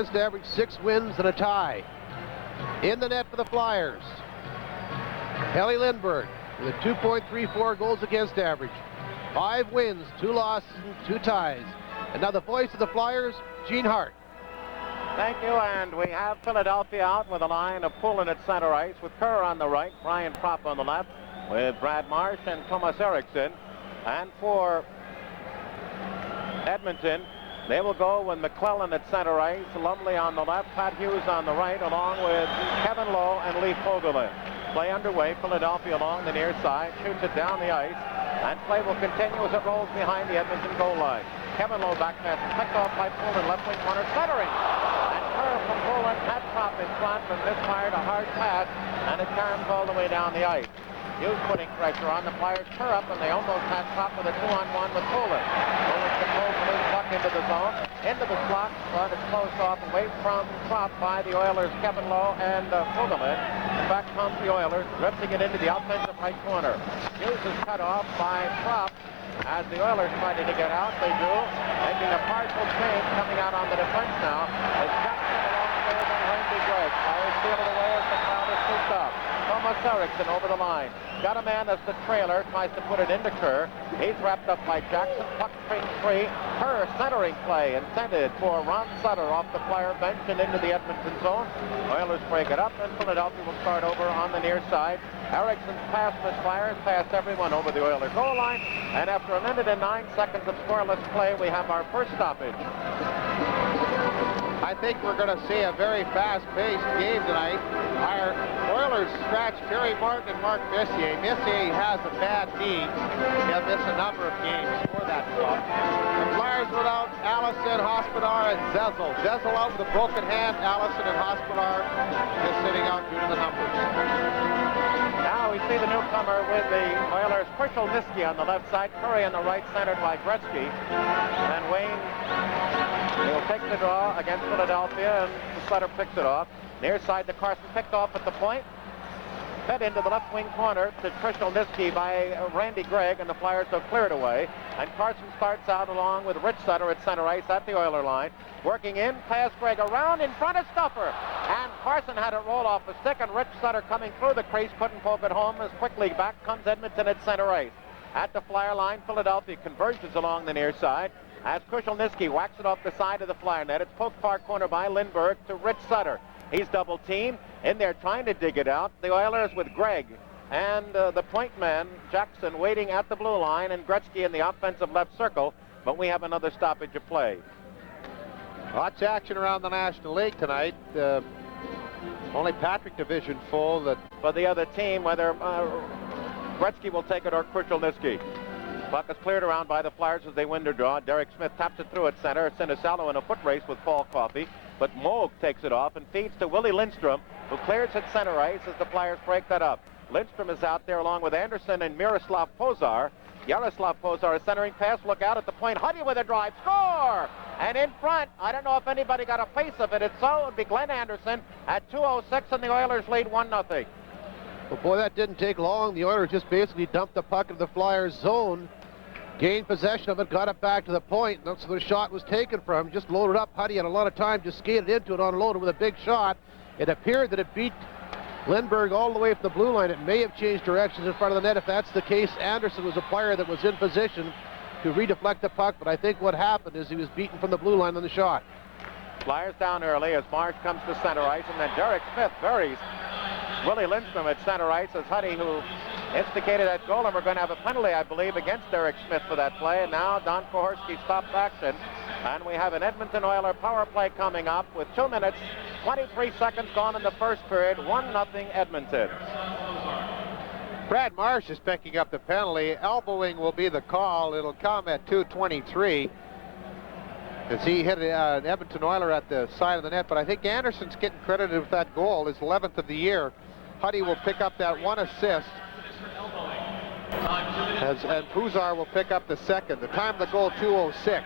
against average, 6 wins and a tie. In the net for the Flyers, Ellie Lindbergh with a 2.34 goals against average. 5 wins, 2 losses, and 2 ties. And now the voice of the Flyers, Gene Hart. Thank you, and we have Philadelphia out with a line of Poulin at center ice with Kerr on the right, Brian Propp on the left, with Brad Marsh and Thomas Eriksson. And for Edmonton, they will go with McClellan at center ice, Lumley on the left, Pat Hughes on the right, along with Kevin Lowe and Lee Fogelin. Play underway, Philadelphia along the near side, shoots it down the ice, and play will continue as it rolls behind the Edmonton goal line. Kevin Lowe back pass, picked off by Poulin, left wing corner, centering. And Kerr from Poulin had Propp in front, but misfired a hard pass, and it caroms all the way down the ice. Hughes putting pressure on the Flyers. Kerr up, and they almost had Propp with a 2-on-1 with Poulin. Poulin controls the loose puck into the zone, into the slot, but it's closed off away from Propp by the Oilers' Kevin Lowe and Fogelin. In fact, comes the Oilers, drifting it into the offensive right corner. Hughes is cut off by Propp. As the Oilers try to get out, they do, making a partial change coming out on the defense now. As Jackson along the way by Randy Gregg. Fires steal it away as the crowd is scooped up. Thomas Eriksson over the line. Got a man as the trailer, tries to put it into Kerr. He's wrapped up by Jackson. Puck straight free. Kerr centering play intended for Ron Sutter off the Flyer bench and into the Edmonton zone. Oilers break it up, and Philadelphia will start over on the near side. Eriksson's pass misfires past everyone over the Oilers goal line, and after a minute and 9 seconds of scoreless play, we have our first stoppage. I think we're going to see a very fast-paced game tonight. Our Oilers scratch Kerry Martin and Mark Messier. Messier has a bad knee. He'll miss a number of games for that club. The Flyers without Allison, Hospodar, and Zezel. Zezel out with a broken hand. Allison and Hospodar just sitting out due to the numbers. Now we see the newcomer with the Oilers, Krushelnyski on the left side, Curry on the right, centered by Gretzky. And Wayne will take the draw against Philadelphia, and Sutter picks it off. Near side to Carson, picked off at the point. Fed into the left wing corner to Krushelnyski by Randy Gregg, and the Flyers will clear it away. And Carson starts out along with Rich Sutter at center ice at the Oiler line. Working in, past Gregg, around in front of Stuffer. And Carson had it roll off the stick, and Rich Sutter coming through the crease, couldn't poke it home. As quickly back comes Edmonton at center ice. At the Flyer line, Philadelphia converges along the near side. As Krushelnyski whacks it off the side of the Flyer net. It's poked far corner by Lindbergh to Rich Sutter. He's double teamed in there trying to dig it out. The Oilers with Gregg and the point man, Jackson, waiting at the blue line, and Gretzky in the offensive left circle. But we have another stoppage of play. Lots of action around the National League tonight. Only Patrick division full. That for the other team, whether Gretzky will take it or Krushelnyski. Puck is cleared around by the Flyers as they win their draw. Derek Smith taps it through at center. Sinisalo in a foot race with Paul Coffey. But Moog takes it off and feeds to Willie Lindstrom, who clears at center ice as the Flyers break that up. Lindstrom is out there along with Anderson and Miroslav Pozar. Yaroslav Pozar is centering pass. Look out at the point. Huddy with a drive. Score! And in front, I don't know if anybody got a face of it. It's so. It would be Glenn Anderson at 2:06, and the Oilers lead 1-0. Well, boy, that didn't take long. The Oilers just basically dumped the puck into the Flyers' zone, gained possession of it, got it back to the point. That's where the shot was taken from. Just loaded up. Huddy had a lot of time, just skated into it, unloaded with a big shot. It appeared that it beat Lindbergh all the way from the blue line. It may have changed directions in front of the net. If that's the case, Anderson was a player that was in position to redeflect the puck, but I think what happened is he was beaten from the blue line on the shot. Flyers down early as Marsh comes to center ice, and then Derek Smith buries Willie Lindstrom at center ice as Huddy, who instigated that goal, and we're going to have a penalty, I believe, against Derek Smith for that play. And now Don Koharski stopped action, and we have an Edmonton Oiler power play coming up with 2 minutes, 23 seconds gone in the first period. 1-0 Edmonton. Brad Marsh is picking up the penalty. Elbowing will be the call. It'll come at 2:23 as he hit an Edmonton Oiler at the side of the net. But I think Anderson's getting credited with that goal, his 11th of the year. Huddy will pick up that one assist, and Puzar will pick up the second. The time of the goal, 2:06.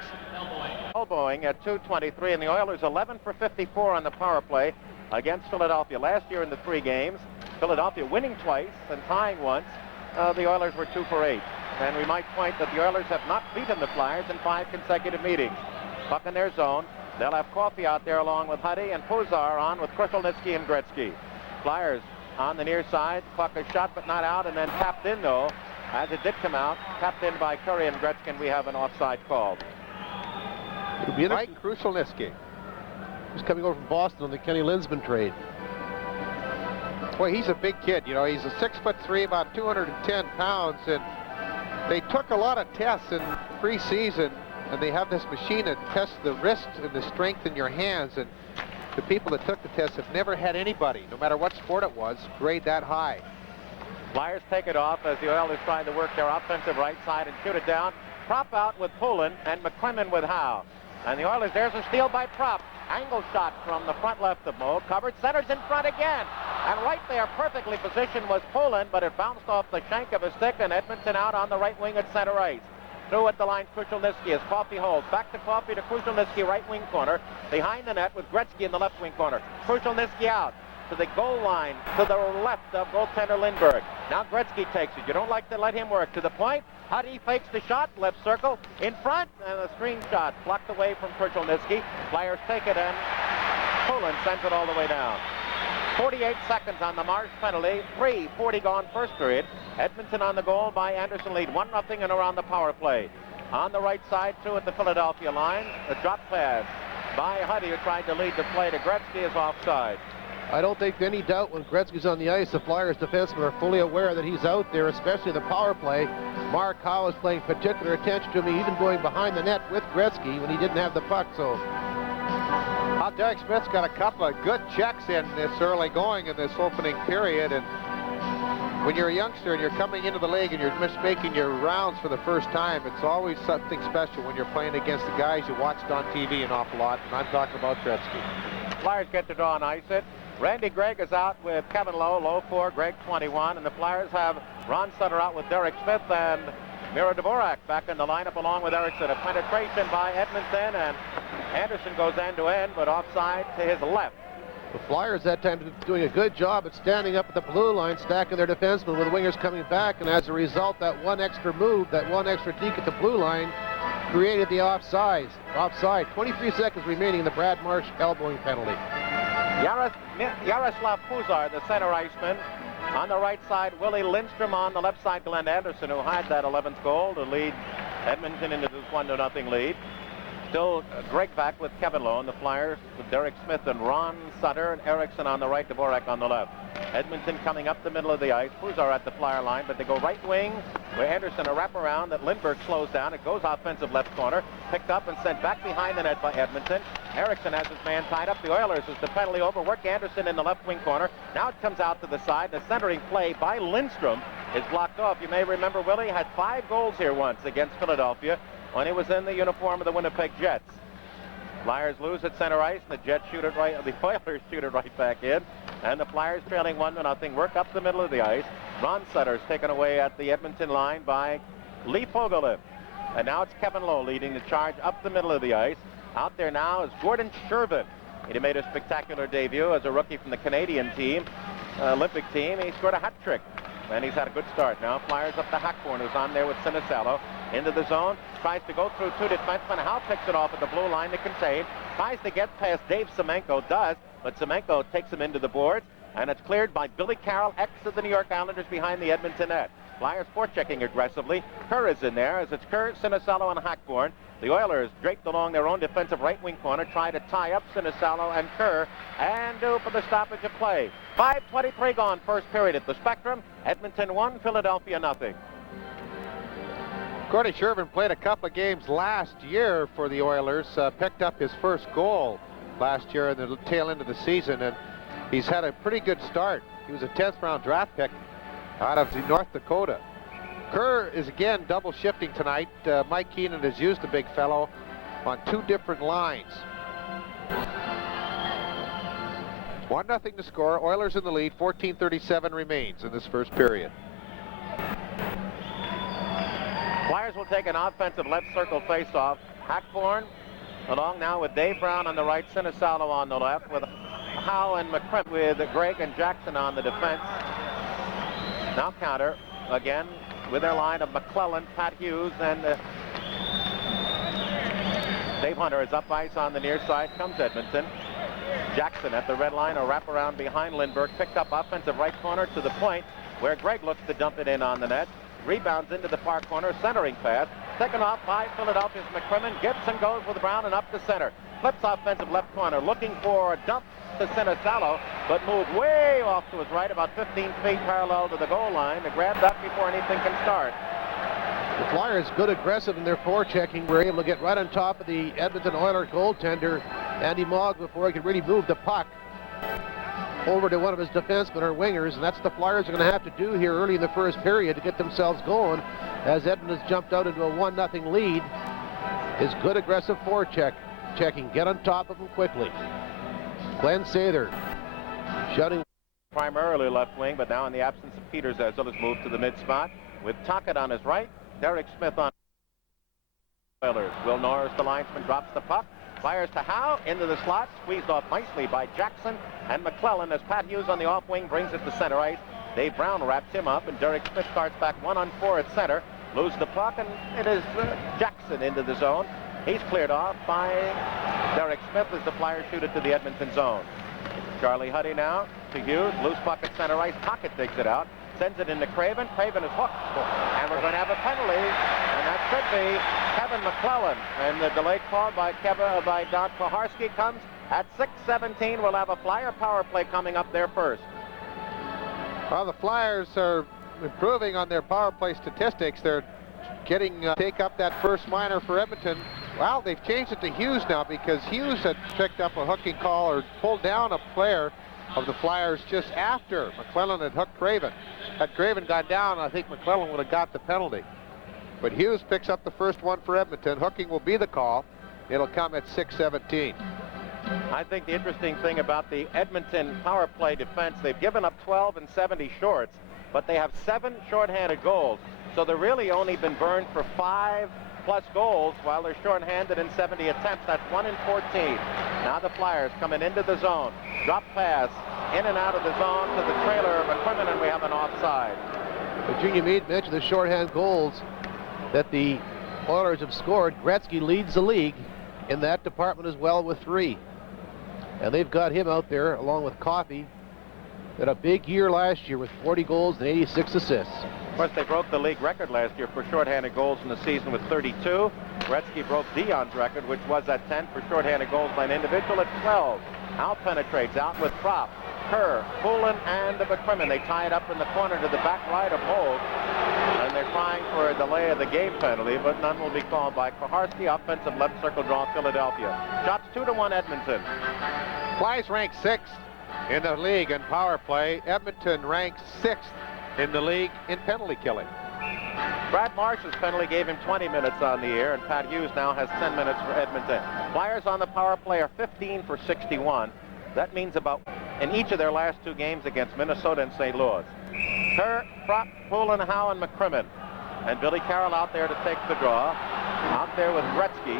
Elbowing at 2:23, and the Oilers 11 for 54 on the power play against Philadelphia. Last year in the 3 games, Philadelphia winning twice and tying once. The Oilers were 2 for 8. And we might point that the Oilers have not beaten the Flyers in 5 consecutive meetings. Puck in their zone. They'll have Coffey out there along with Huddy, and Puzar on with Krushelnyski and Gretzky. Flyers on the near side. Puck is shot but not out, and then tapped in though, as it did come out. Tapped in by Curry and Gretzky, and we have an offside call. It'll be Mike Krushelnyski. He's coming over from Boston on the Kenny Linsman trade. Boy, he's a big kid. You know, he's a 6'3", about 210 pounds, and they took a lot of tests in preseason, and they have this machine that tests the wrist and the strength in your hands, and the people that took the test have never had anybody, no matter what sport it was, grade that high. Flyers take it off as the Oilers trying to work their offensive right side and shoot it down. Prop out with Poulin and McClellan with Howe. And the Oilers, there's a steal by Prop. Angle shot from the front left of Moe. Covered, centers in front again. And right there, perfectly positioned, was Poulin, but it bounced off the shank of his stick, and Edmonton out on the right wing at center ice. Through at the line, Krushelnyski as Coffey holds. Back to Coffey to Krushelnyski, right wing corner. Behind the net with Gretzky in the left wing corner. Krushelnyski out to the goal line to the left of goaltender Lindbergh. Now Gretzky takes it. You don't like to let him work. To the point. Huddy fakes the shot, left circle, in front, and a screen shot blocked away from Krushelnyski. Flyers take it, and Poulin sends it all the way down. 48 seconds on the Marsh penalty. 3:40 gone first period. Edmonton on the goal by Anderson lead 1-0 and around the power play. On the right side, too, at the Philadelphia line. A drop pass by Huddy, who tried to lead the play to Gretzky, is offside. I don't think any doubt when Gretzky's on the ice, the Flyers defensemen are fully aware that he's out there, especially the power play. Mark Howe is paying particular attention to him, even going behind the net with Gretzky when he didn't have the puck. So Derek Smith's got a couple of good checks in this early going in this opening period, and when you're a youngster and you're coming into the league and you're just making your rounds for the first time, it's always something special when you're playing against the guys you watched on TV an awful lot, and I'm talking about Gretzky. Flyers get to draw and ice it. Randy Gregg is out with Kevin Lowe 4, Gregg 21, and the Flyers have Ron Sutter out with Derek Smith and Miro Dvorak back in the lineup along with Eriksson. A penetration by Edmonton, and Anderson goes end-to-end, but offside to his left. the Flyers that time doing a good job at standing up at the blue line, stacking their defensemen with wingers coming back, and as a result, that one extra move, that one extra deke at the blue line created the offside. 23 seconds remaining in the Brad Marsh elbowing penalty. Yaroslav Puzar, the center iceman. On the right side, Willie Lindstrom. On the left side, Glenn Anderson, who had that 11th goal to lead Edmonton into this 1-0 lead. Still Greg back with Kevin Lowe and the Flyers with Derek Smith and Ron Sutter and Eriksson on the right, Dvorak on the left. Edmonton coming up the middle of the ice. Puzar at the Flyer line, but they go right wing where Anderson a wraparound that Lindbergh slows down. It goes offensive left corner, picked up and sent back behind the net by Edmonton. Eriksson has his man tied up. The Oilers as the penalty over. Work Anderson in the left wing corner. Now it comes out to the side. The centering play by Lindstrom is blocked off. You may remember Willie had 5 goals here once against Philadelphia when he was in the uniform of the Winnipeg Jets. Flyers lose at center ice, and the Jets shoot it right, the Oilers shoot it right back in, and the Flyers trailing 1-0, work up the middle of the ice. Ron Sutter's taken away at the Edmonton line by Lee Fogelin. And now it's Kevin Lowe leading the charge up the middle of the ice. Out there now is Gordon Shervin. He made a spectacular debut as a rookie from the Canadian team, Olympic team. He scored a hat trick, and he's had a good start. Now Flyers up to Hackborn, who's on there with Sinicello. Into the zone, tries to go through 2 defensemen. Howe picks it off at the blue line to contain. Tries to get past Dave Semenko, does, but Semenko takes him into the boards, and it's cleared by Billy Carroll, ex of the New York Islanders, behind the Edmonton net. Flyers forechecking aggressively. Kerr is in there as it's Kerr, Sinicello, and Hackborn. The Oilers, draped along their own defensive right wing corner, try to tie up Sinicello and Kerr, and do for the stoppage of play. 5:23 gone first period at the Spectrum. Edmonton 1, Philadelphia 0. Gordie Shervin played a couple of games last year for the Oilers, picked up his first goal last year in the tail end of the season, and he's had a pretty good start. He was a 10th round draft pick out of North Dakota. Kerr is again double shifting tonight. Mike Keenan has used the big fellow on 2 different lines. 1-0 to score. Oilers in the lead. 14:37 remains in this first period. Flyers will take an offensive left circle face-off. Hackborn along now with Dave Brown on the right, Sinicello on the left, with Howe and McCrim with Gregg and Jackson on the defense. Now counter again with their line of McClellan, Pat Hughes, and Dave Hunter is up ice on the near side. Comes Edmonton. Jackson at the red line, a wraparound behind Lindbergh. Picked up offensive right corner to the point, where Gregg looks to dump it in on the net. Rebounds into the far corner, centering pass. Taken off by Philadelphia's McCrimmon. Gibson goes with Brown and up to center. Flips offensive left corner, looking for a dump to center Salo, but moved way off to his right, about 15 feet parallel to the goal line, to grab that before anything can start. The Flyers, good aggressive in their forechecking, were able to get right on top of the Edmonton Oilers goaltender, Andy Mogg, before he could really move the puck over to one of his defensemen or wingers, and that's the Flyers are going to have to do here early in the first period to get themselves going, as Edmonton's jumped out into a 1-0 lead. Is good aggressive forechecking. Get on top of him quickly. Glenn Sather shutting. Primarily left wing, but now in the absence of Peters, Ezell has moved to the mid spot with Tocchet on his right. Derek Smith on Oilers. Will Norris, the linesman, drops the puck. Fires to Howe into the slot, squeezed off nicely by Jackson and McClellan as Pat Hughes on the off wing brings it to center ice. Dave Brown wraps him up, and Derek Smith starts back 1-on-4 at center. Loses the puck, and it is Jackson into the zone. He's cleared off by Derek Smith as the Flyers shoot it to the Edmonton zone. Charlie Huddy now to Hughes. Loose puck at center ice. Tocchet takes it out. Sends it into Craven. Craven is hooked. And we're going to have a penalty. And that should be Kevin McClellan. And the delay call by Don Koharski comes at 6:17. We'll have a Flyer power play coming up there first. Well, the Flyers are improving on their power play statistics. They're getting take up that first minor for Edmonton. Well, they've changed it to Hughes now, because Hughes had picked up a hooking call or pulled down a player of the Flyers just after McClellan had hooked Craven. Had Craven gone down, I think McClellan would have got the penalty. But Hughes picks up the first one for Edmonton. Hooking will be the call. It'll come at 6:17. I think the interesting thing about the Edmonton power play defense, they've given up 12 and 70 shorts, but they have 7 shorthanded goals. So they've really only been burned for 5+ goals while they're shorthanded in 70 attempts. That's 1 in 14. Now the Flyers coming into the zone. Drop pass in and out of the zone to the trailer of McCrimmon, and we have an offside. Virginia Meade mentioned the shorthand goals that the Oilers have scored. Gretzky leads the league in that department as well with 3. And they've got him out there along with Coffey. Had a big year last year with 40 goals and 86 assists. Of course, they broke the league record last year for shorthanded goals in the season with 32. Gretzky broke Dion's record, which was at 10 for shorthanded goals by an individual at 12. Howe penetrates out with Propp, Kerr, Poulin, and McCrimmon. They tie it up in the corner to the back right of Mold. And they're crying for a delay of the game penalty, but none will be called by Koharski. Offensive left circle draw, Philadelphia. Shots 2-1 Edmonton. Flyers ranked 6th in the league in power play. Edmonton ranks 6th in the league in penalty killing. Brad Marsh's penalty gave him 20 minutes on the air, and Pat Hughes now has 10 minutes for Edmonton. Flyers on the power play are 15 for 61. That means about in each of their last 2 games against Minnesota and St. Louis. Kerr, Propp, Poulin, Howe, and McCrimmon. And Billy Carroll out there to take the draw. Out there with Gretzky.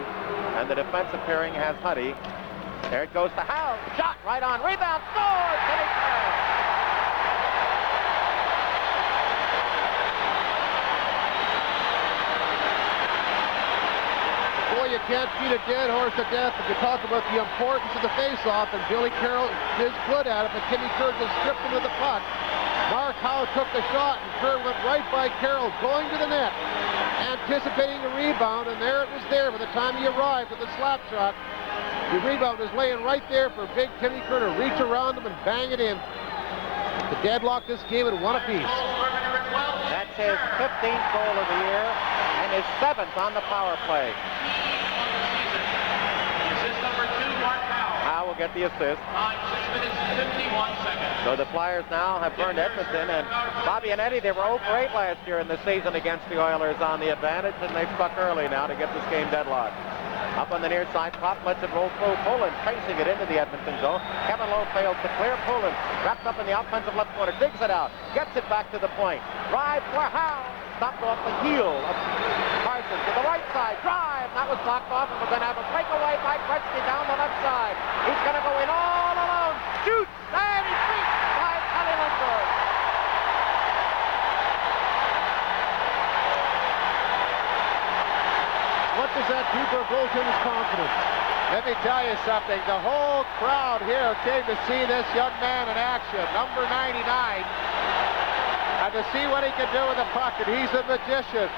And the defensive pairing has Huddy. There it goes to Howe. Shot right on. Rebound. Scores! Billy Carroll. Boy, you can't beat a dead horse to death if you talk about the importance of the face-off, and Billy Carroll is good at it, but Timmy Kerr just stripped him of the puck. Mark Howe took the shot, and Kerr went right by Carroll, going to the net, anticipating the rebound, and there it was there by the time he arrived with the slap shot. The rebound was laying right there for big Timmy Kerr to reach around him and bang it in. To deadlock this game at 1 apiece. That's his 15th goal of the year and his 7th on the power play. Howe will get the assist. 51 seconds. So the Flyers now have burned Edmonton, and Bobby and Eddie, they were 0 for 8 last year in the season against the Oilers on the advantage, and they've stuck early now to get this game deadlocked. Up on the near side, Propp lets it roll through. Poulin chasing it into the Edmonton zone. Kevin Lowe fails to clear. Poulin wrapped up in the offensive left corner, digs it out, gets it back to the point. Drive for Howe. Stopped off the heel of Carson to the right side. Drive. That was blocked off, and we're going to have a breakaway by Gretzky down the left side. He's going to go in all alone. Shoots. And he's beat by Kelly Lindbergh. What does that do for the goaltender's confidence. Let me tell you something. The whole crowd here came to see this young man in action, number 99, and to see what he can do with the puck, and he's a magician.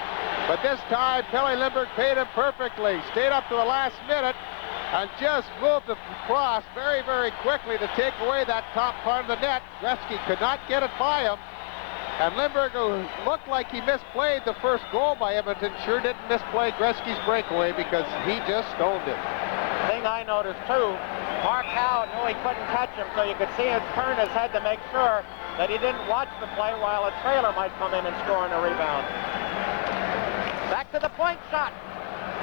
But this time, Pelle Lindbergh paid him perfectly. Stayed up to the last minute and just moved across very, very quickly to take away that top part of the net. Gretzky could not get it by him. And Lindbergh, who looked like he misplayed the first goal by Edmonton, sure didn't misplay Gretzky's breakaway because he just stoned it. Thing I noticed too, Mark Howe knew he couldn't catch him, so you could see him turn his head to make sure that he didn't watch the play while a trailer might come in and score on a rebound. Back to the point shot.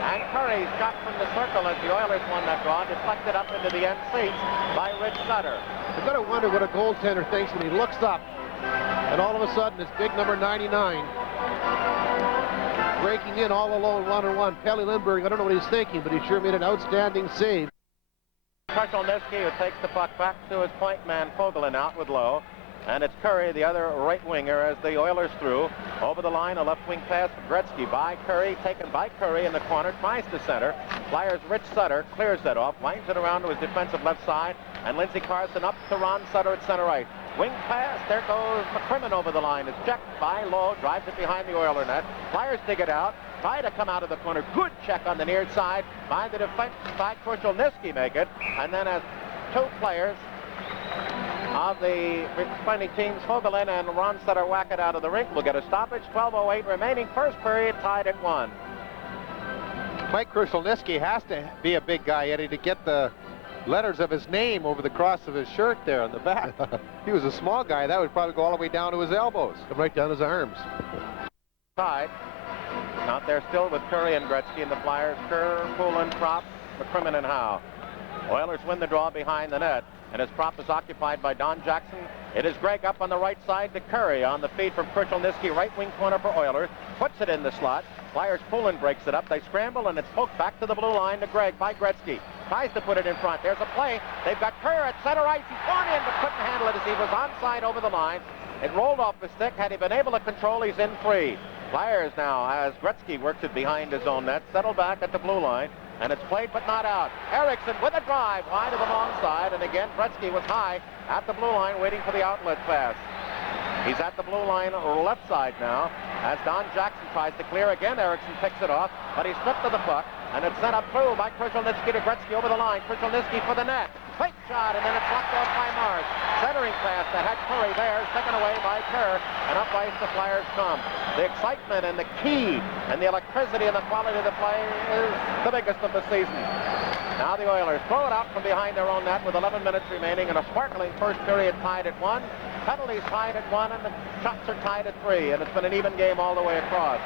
And Curry shot from the circle as the Oilers won that draw, deflected up into the end seats by Rich Sutter. You've got to wonder what a goaltender thinks when he looks up and all of a sudden it's big number 99 breaking in all alone, one-on-one. Pelle Lindbergh, I don't know what he's thinking, but he sure made an outstanding save. Krashelnyski, who takes the puck back to his point man, Fogelin, out with Lowe. And it's Curry, the other right winger, as the Oilers through. Over the line, a left wing pass for Gretzky by Curry, taken by Curry in the corner, tries to center. Flyers Rich Sutter clears that off, winds it around to his defensive left side, and Lindsey Carson up to Ron Sutter at center right. Wing pass, there goes McCrimmon over the line. It's checked by Lowe, drives it behind the Oiler net. Flyers dig it out, try to come out of the corner. Good check on the near side by the defense, by Krashelnyski make it. And then as two players of the responding teams, Fogelin and Ron Sutter, whack it out of the rink. We'll get a stoppage. 12:08 remaining, first period, tied at 1. Mike Krashelnyski has to be a big guy, Eddie, to get the letters of his name over the cross of his shirt there on the back. If he was a small guy, that would probably go all the way down to his elbows. Come right down his arms. Tied. Out there still with Curry and Gretzky and the Flyers. Kerr, Poulin, Prop, McCrimmon, and Howe. Oilers win the draw behind the net, and his prop is occupied by Don Jackson. It is Gregg up on the right side to Curry on the feed from Krashelnyski, right wing corner for Oilers. Puts it in the slot. Flyers Poulin breaks it up. They scramble, and it's poked back to the blue line to Gregg by Gretzky. Tries to put it in front. There's a play. They've got Kerr at center ice. He's gone in, but couldn't handle it as he was onside over the line. It rolled off the stick. Had he been able to control, he's in free. Flyers now, as Gretzky works it behind his own net, settle back at the blue line. And it's played but not out. Eriksson with a drive wide of the long side, and again Gretzky was high at the blue line waiting for the outlet pass. He's at the blue line left side now as Don Jackson tries to clear again. Eriksson picks it off, but he's stripped of the puck, and it's sent up through by Krashelnyski to Gretzky over the line. Krashelnyski for the net. Fake shot, and then it's blocked off by Mars. Centering pass that had Curry there, taken away by Kerr, and up ice the Flyers come. The excitement and the key and the electricity and the quality of the play is the biggest of the season. Now the Oilers throw it out from behind their own net with 11 minutes remaining and a sparkling first period tied at 1. Penalties tied at 1, and the shots are tied at 3, and it's been an even game all the way across.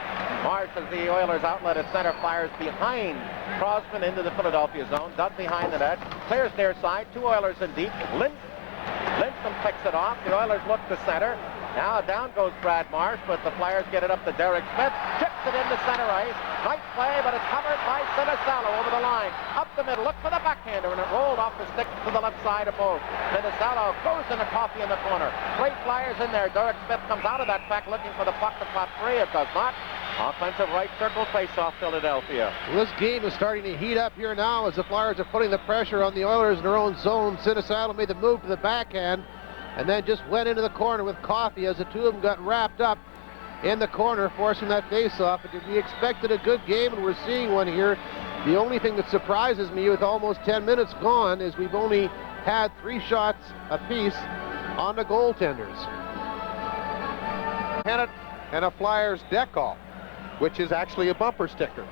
Marsh as the Oilers outlet at center, fires behind Crosman into the Philadelphia zone, dug behind the net, clears near side, 2 Oilers in deep. Lindstrom picks it off. The Oilers look to center. Now down goes Brad Marsh, but the Flyers get it up to Derek Smith. Chips it into center ice. Nice play, but it's covered by Sinisalo over the line. Up the middle, look for the backhander, and it rolled off the stick to the left side of both. Sinisalo goes in the coffee in the corner. 3 Flyers in there. Derek Smith comes out of that pack looking for the puck to top 3. It does not. Offensive right circle face-off Philadelphia. Well, this game is starting to heat up here now as the Flyers are putting the pressure on the Oilers in their own zone. Sinisalo made the move to the backhand and then just went into the corner with Coffey as the two of them got wrapped up in the corner, forcing that face-off. We expected a good game, and we're seeing one here. The only thing that surprises me with almost 10 minutes gone is we've only had 3 shots apiece on the goaltenders. Pennant and a Flyers deck call, which is actually a bumper sticker.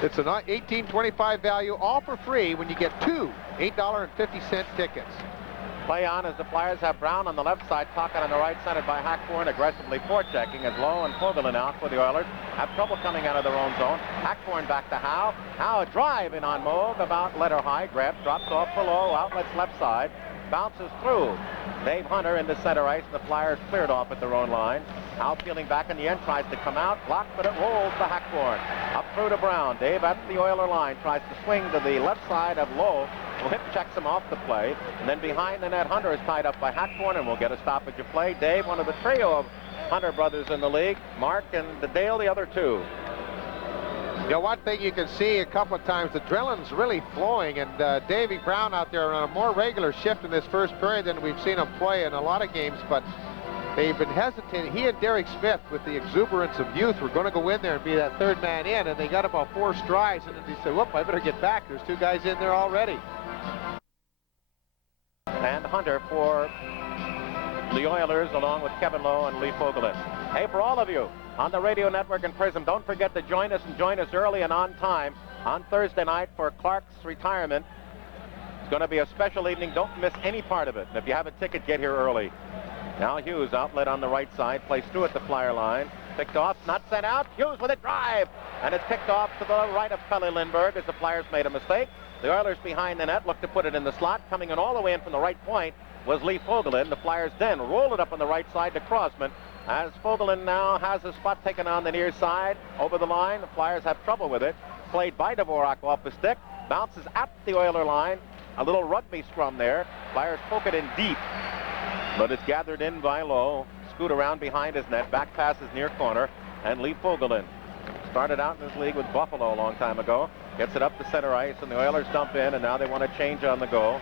It's an $18.25 value, all for free when you get 2 $8.50 tickets. Play on as the Flyers have Brown on the left side, Tocchet on the right, centered by Hackthorne, aggressively forechecking as Lowe and Fogelin out for the Oilers. Have trouble coming out of their own zone. Hackthorne back to Howe. Howe a drive in on Moog, about letter high, grabs, drops off for Lowe, outlets left side, bounces through. Dave Hunter into center ice, and the Flyers cleared off at their own line. Howe peeling back in the end, tries to come out, blocked, but it rolls to Hackthorne. Up through to Brown. Dave at the Oiler line, tries to swing to the left side of Lowe. Well, hip checks him off the play, and then behind the net, Hunter is tied up by Hackthorne, and we'll get a stoppage of play. Dave, one of the trio of Hunter brothers in the league. Mark and Dale, the other 2. You know, one thing you can see a couple of times, the adrenaline's really flowing, and Davy Brown out there on a more regular shift in this first period than we've seen him play in a lot of games, but they've been hesitating. He and Derek Smith, with the exuberance of youth, were going to go in there and be that third man in, and they got about 4 strides, and then they said, whoop, I better get back. There's 2 guys in there already. And Hunter for the Oilers, along with Kevin Lowe and Lee Fogelin. Hey, for all of you on the radio network and Prism, don't forget to join us, and join us early and on time on Thursday night for Clark's retirement. It's going to be a special evening. Don't miss any part of it. And if you have a ticket, get here early. Now Hughes, outlet on the right side, plays through at the flyer line. Picked off, not sent out. Hughes with a drive. And it's picked off to the right of Pelle Lindbergh as the Flyers made a mistake. The Oilers behind the net look to put it in the slot. Coming in all the way in from the right point was Lee Fogelin. The Flyers then rolled it up on the right side to Crossman. As Fogelin now has a spot taken on the near side over the line. The Flyers have trouble with it. Played by Dvorak off the stick. Bounces at the Oiler line. A little rugby scrum there. Flyers poke it in deep. But it's gathered in by Lowe. Scoot around behind his net. Back pass his near corner. And Lee Fogelin started out in this league with Buffalo a long time ago. Gets it up to center ice, and the Oilers dump in, and now they want to change on the go.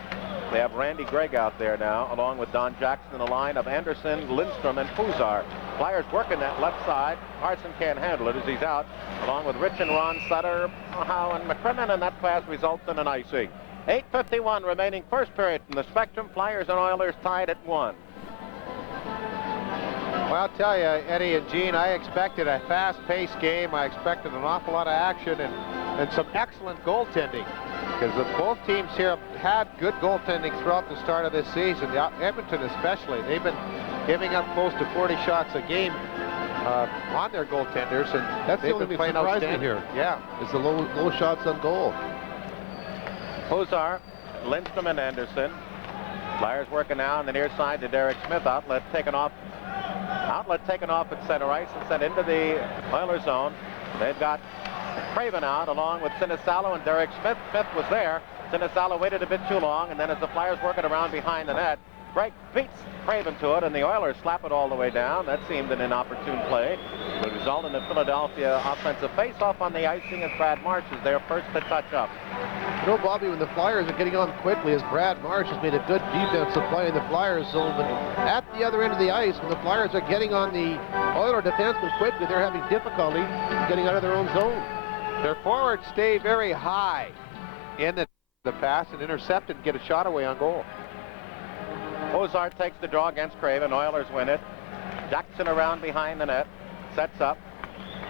They have Randy Gregg out there now, along with Don Jackson in the line of Anderson, Lindstrom, and Puzar. Flyers working that left side. Carson can't handle it as he's out, along with Rich and Ron Sutter, Howe, and McCrimmon, and that pass results in an icing. 8:51 remaining first period in the Spectrum. Flyers and Oilers tied at 1. Well, I'll tell you, Eddie and Gene, I expected a fast-paced game. I expected an awful lot of action and some excellent goaltending, because both teams here have had good goaltending throughout the start of this season. Edmonton especially, they've been giving up close to 40 shots a game on their goaltenders, and that's they've the only been thing playing surprising outstanding here. Yeah, it's the low shots on goal. Puzar, Lindstrom, and Anderson. Flyers working now on the near side to Derek Smith. Outlet taken off at center ice and sent into the Oilers zone. They've got Craven out along with Sinisalo and Derek Smith. Smith was there. Sinisalo waited a bit too long, and then as the Flyers work it around behind the net, Gregg beats Craven to it, and the Oilers slap it all the way down. That seemed an inopportune play. It would result in a Philadelphia offensive face-off on the icing as Brad Marsh is there first to touch up. You know, Bobby, when the Flyers are getting on quickly, as Brad Marsh has made a good defensive play in the Flyers zone, but at the other end of the ice, when the Flyers are getting on the Oiler defenseman quickly, they're having difficulty getting out of their own zone. their forwards stay very high in the pass and intercept and get a shot away on goal. Ozart takes the draw against Craven. Oilers win it. Jackson around behind the net. Sets up.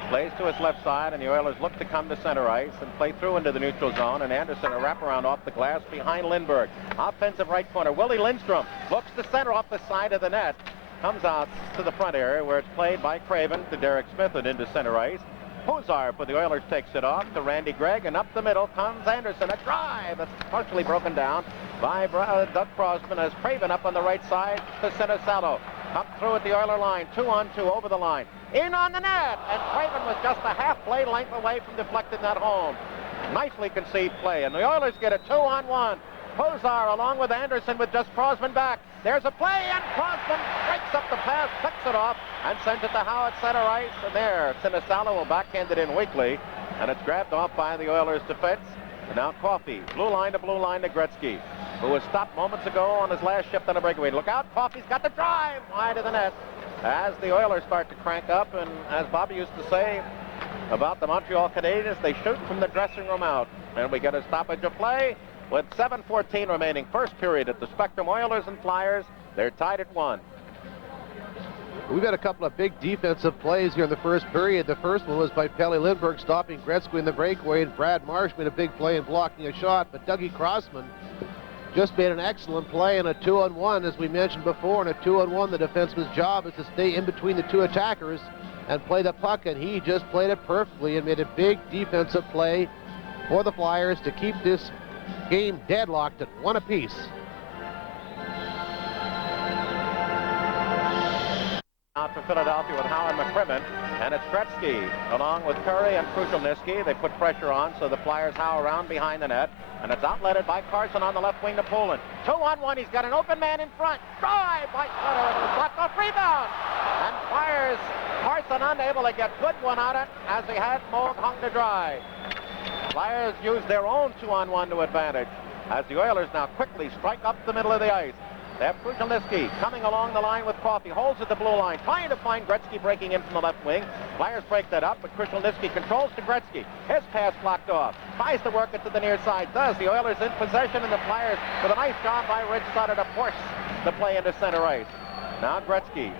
Plays to his left side, and the Oilers look to come to center ice and play through into the neutral zone. And Anderson a wraparound off the glass behind Lindbergh. Offensive right corner. Willie Lindstrom looks to center off the side of the net. Comes out to the front area where it's played by Craven to Derek Smith and into center ice. Hozar for the Oilers takes it off to Randy Gregg, and up the middle comes Anderson. A drive that's partially broken down by Doug Crossman as Craven up on the right side to Sinisalo. Up through at the Oiler line, 2-on-2 over the line. In on the net, and Craven was just a half play length away from deflecting that home. Nicely conceived play, and the Oilers get a 2-on-1. Hozar along with Anderson with just Crossman back. There's a play, and Crossman breaks up the pass, picks it off, and sends it to Howe at center ice. And there, Sinisalo will backhand it in weakly, and it's grabbed off by the Oilers defense. And now Coffey, blue line to Gretzky, who was stopped moments ago on his last shift on a breakaway. Look out, Coffey's got the drive wide of the net as the Oilers start to crank up. And as Bobby used to say about the Montreal Canadiens, they shoot from the dressing room out. And we get a stoppage of play with 7:14 remaining first period at the Spectrum. Oilers and Flyers, they're tied at 1. We've had a couple of big defensive plays here in the first period. The first one was by Pelle Lindbergh stopping Gretzky in the breakaway, and Brad Marsh made a big play in blocking a shot. But Dougie Crossman just made an excellent play in a 2-on-1, as we mentioned before. In a 2-on-1, the defenseman's job is to stay in between the two attackers and play the puck, and he just played it perfectly and made a big defensive play for the Flyers to keep this game deadlocked at 1 apiece. Now out for Philadelphia with Howard McCrimmon. And it's Gretzky along with Curry and Krushelnyski. They put pressure on, so the Flyers howl around behind the net. And it's outletted by Carson on the left wing to Poland. 2-on-1. He's got an open man in front. Drive by Cutter. It was blocked off. Rebound. And Flyers, Carson unable to get good one on it as he had Moog hung to dry. Flyers used their own 2-on-1 to advantage as the Oilers now quickly strike up the middle of the ice. They have Krushelnyski coming along the line with Coffey. Holds at the blue line, trying to find Gretzky breaking in from the left wing. Flyers break that up, but Krushelnyski controls to Gretzky. His pass blocked off. Tries to work it to the near side. Does. The Oilers in possession, and the Flyers with a nice job by Rich Sutter to force the play into center ice. Now Gretzky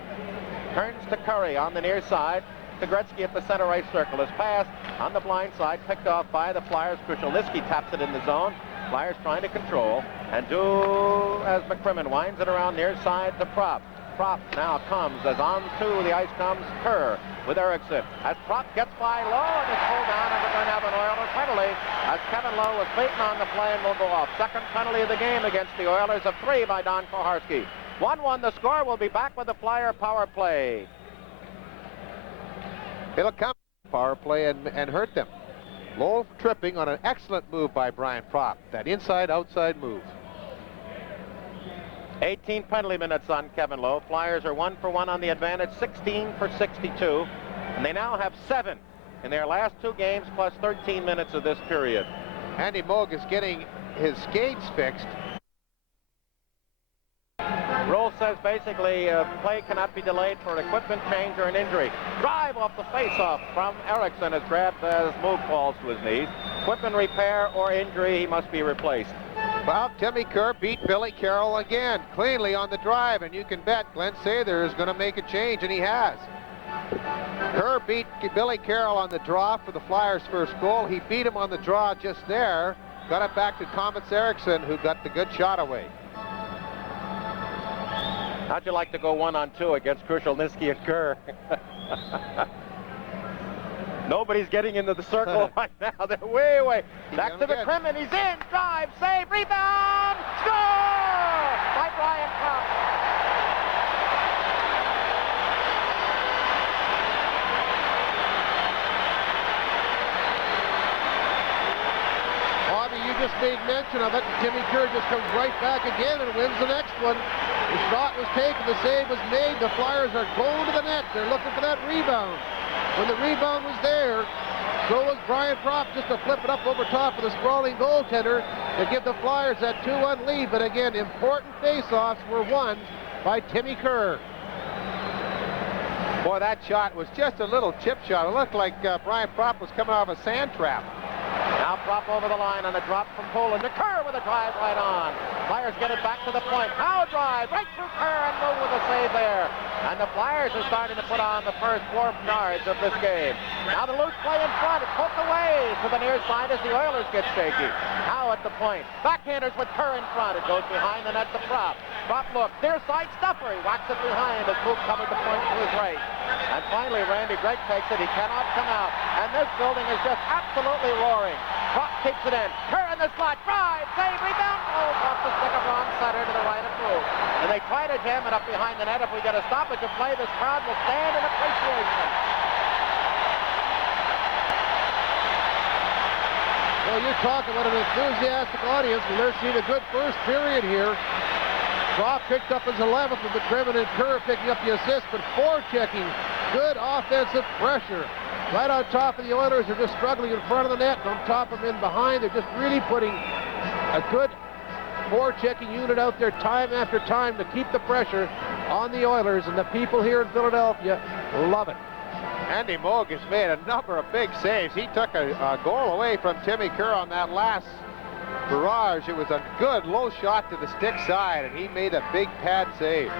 turns to Curry on the near side. To Gretzky at the center ice circle. His pass on the blind side, picked off by the Flyers. Krushelnyski taps it in the zone. Flyers trying to control and do as McCrimmon winds it around near side to Propp. Propp now comes as on to the ice comes Kerr with Erickson. As Propp gets by Lowe and is pulled down, and we're going to have an Oilers penalty as Kevin Lowe was beaten on the play and will go off. Second penalty of the game against the Oilers, of 3 by Don Koharski. 1-1 the score. We'll be back with the Flyer power play. It'll come power play and hurt them. Lowe tripping on an excellent move by Brian Propp. That inside-outside move. 18 penalty minutes on Kevin Lowe. Flyers are 1 for 1 on the advantage, 16 for 62. And they now have 7 in their last 2 games plus 13 minutes of this period. Andy Moog is getting his skates fixed. Rule says basically play cannot be delayed for an equipment change or an injury. Drive off the face-off from Erickson is grabbed as Moog falls to his knees. Equipment repair or injury, he must be replaced. Well, Timmy Kerr beat Billy Carroll again, cleanly on the drive, and you can bet Glenn Sather is going to make a change, and he has. Kerr beat Billy Carroll on the draw for the Flyers' first goal. He beat him on the draw just there, got it back to Thomas Erickson, who got the good shot away. How'd you like to go 1-on-2 against Krushelnyski and Kerr? Nobody's getting into the circle right now. They're way away. Back to McCrimmon. He's in. Drive, save, rebound, score by Brian Propp. Bobby, you just made mention of it. Timmy Kerr just comes right back again and wins the next one. The shot was taken, the save was made, the Flyers are going to the net. They're looking for that rebound. When the rebound was there, so was Brian Propp just to flip it up over top of the sprawling goaltender to give the Flyers that 2-1 lead. But again, important face-offs were won by Timmy Kerr. Boy, that shot was just a little chip shot. It looked like Brian Propp was coming off a sand trap. Now Propp over the line on a drop from Poland to Kerr with a drive right on. Flyers get it back to the point. Power drive right through Kerr and Moog with a save there. And the Flyers are starting to put on the first 4 yards of this game. Now the loose play in front. It's poked away to the near side as the Oilers get shaky. Now at the point. Backhanders with Kerr in front. It goes behind the net to Propp. Propp looks. Near side stuffer. He whacks it behind as Moog covered the point to his right. And finally Randy Gregg takes it. He cannot come out. And this building is just absolutely roaring. Propp keeps it in. Kerr in the slot. Drive. Save. Rebound. Oh, off the stick of Ron Sutter to the right of Moog. And they try to jam it up behind the net. If we get a stoppage of play, this crowd will stand in appreciation. Well, you're talking about an enthusiastic audience, and they're seeing a good first period here. Propp picked up his 11th with McCrimmon and Kerr picking up the assist, but forechecking. Good offensive pressure. Right on top of the Oilers, they're just struggling in front of the net, and on top of them in behind, they're just really putting a good forechecking unit out there time after time to keep the pressure on the Oilers, and the people here in Philadelphia love it. Andy Moog has made a number of big saves. He took a goal away from Timmy Kerr on that last barrage. It was a good low shot to the stick side, and he made a big pad save.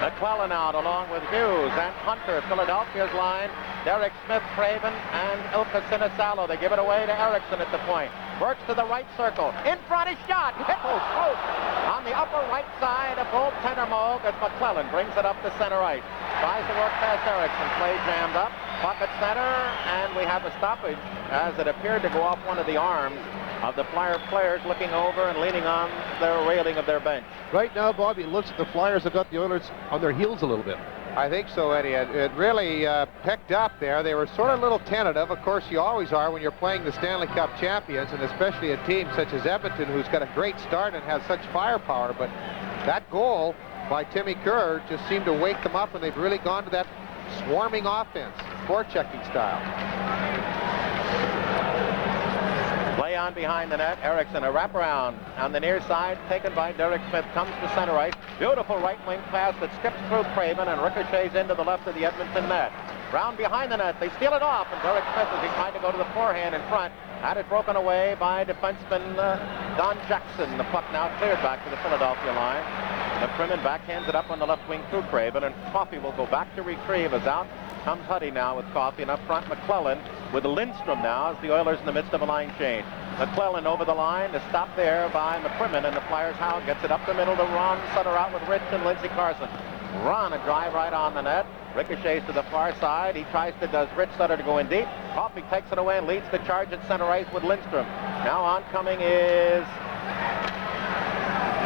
McClellan out along with Hughes and Hunter. Philadelphia's line. Derek Smith, Craven, and Ilka Sinisalo. They give it away to Erickson at the point. Works to the right circle. In front, his shot. Hit post. On the upper right side of goaltender Moog as McClellan brings it up the center ice. Tries to work past Erickson. Play jammed up. Pocket center, and we have a stoppage as it appeared to go off one of the arms of the Flyer players looking over and leaning on the railing of their bench. Right now, Bobby, it looks like the Flyers have got the Oilers on their heels a little bit. I think so, Eddie. It really picked up there. They were sort of a little tentative. Of course, you always are when you're playing the Stanley Cup champions, and especially a team such as Edmonton, who's got a great start and has such firepower. But that goal by Timmy Kerr just seemed to wake them up, and they've really gone to that swarming offense, forechecking style. Play on behind the net. Erickson, a wraparound on the near side, taken by Derek Smith, comes to center ice. Beautiful right wing pass that skips through Craven and ricochets into the left of the Edmonton net. Round behind the net, they steal it off, and Derek Smith, as he tried to go to the forehand in front, had it broken away by defenseman Don Jackson. The puck now cleared back to the Philadelphia line. McCrimmon backhands it up on the left wing through Craven, and Coffey will go back to retrieve. As out comes Huddy now with Coffey, and up front McClellan with Lindstrom now as the Oilers in the midst of a line change. McClellan over the line, to stop there by McCrimmon, and the Flyers Howe gets it up the middle to Ron Sutter out with Rich and Lindsey Carson. Ron, a drive right on the net, ricochets to the far side. He tries to does Rich Sutter to go in deep. Coffey takes it away and leads the charge at center ice with Lindstrom. Now oncoming is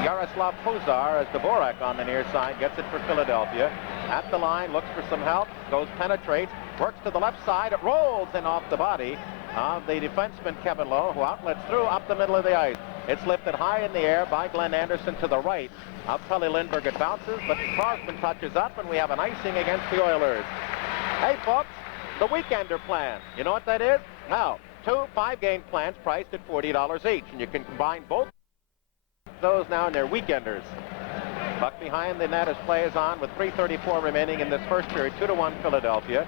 Yaroslav Pozar as Dvorak on the near side gets it for Philadelphia. At the line, looks for some help, penetrates, works to the left side, it rolls in off the body of the defenseman Kevin Lowe, who outlets through up the middle of the ice. It's lifted high in the air by Glenn Anderson to the right. Of Pelly Lindbergh, it bounces, but Crosman touches up, and we have an icing against the Oilers. Hey, folks, the Weekender plan. You know what that is? Now, 2 5-game plans priced at $40 each, and you can combine both those now in their Weekenders. Buck behind the net as play is on with 3:34 remaining in this first period. 2-1 Philadelphia.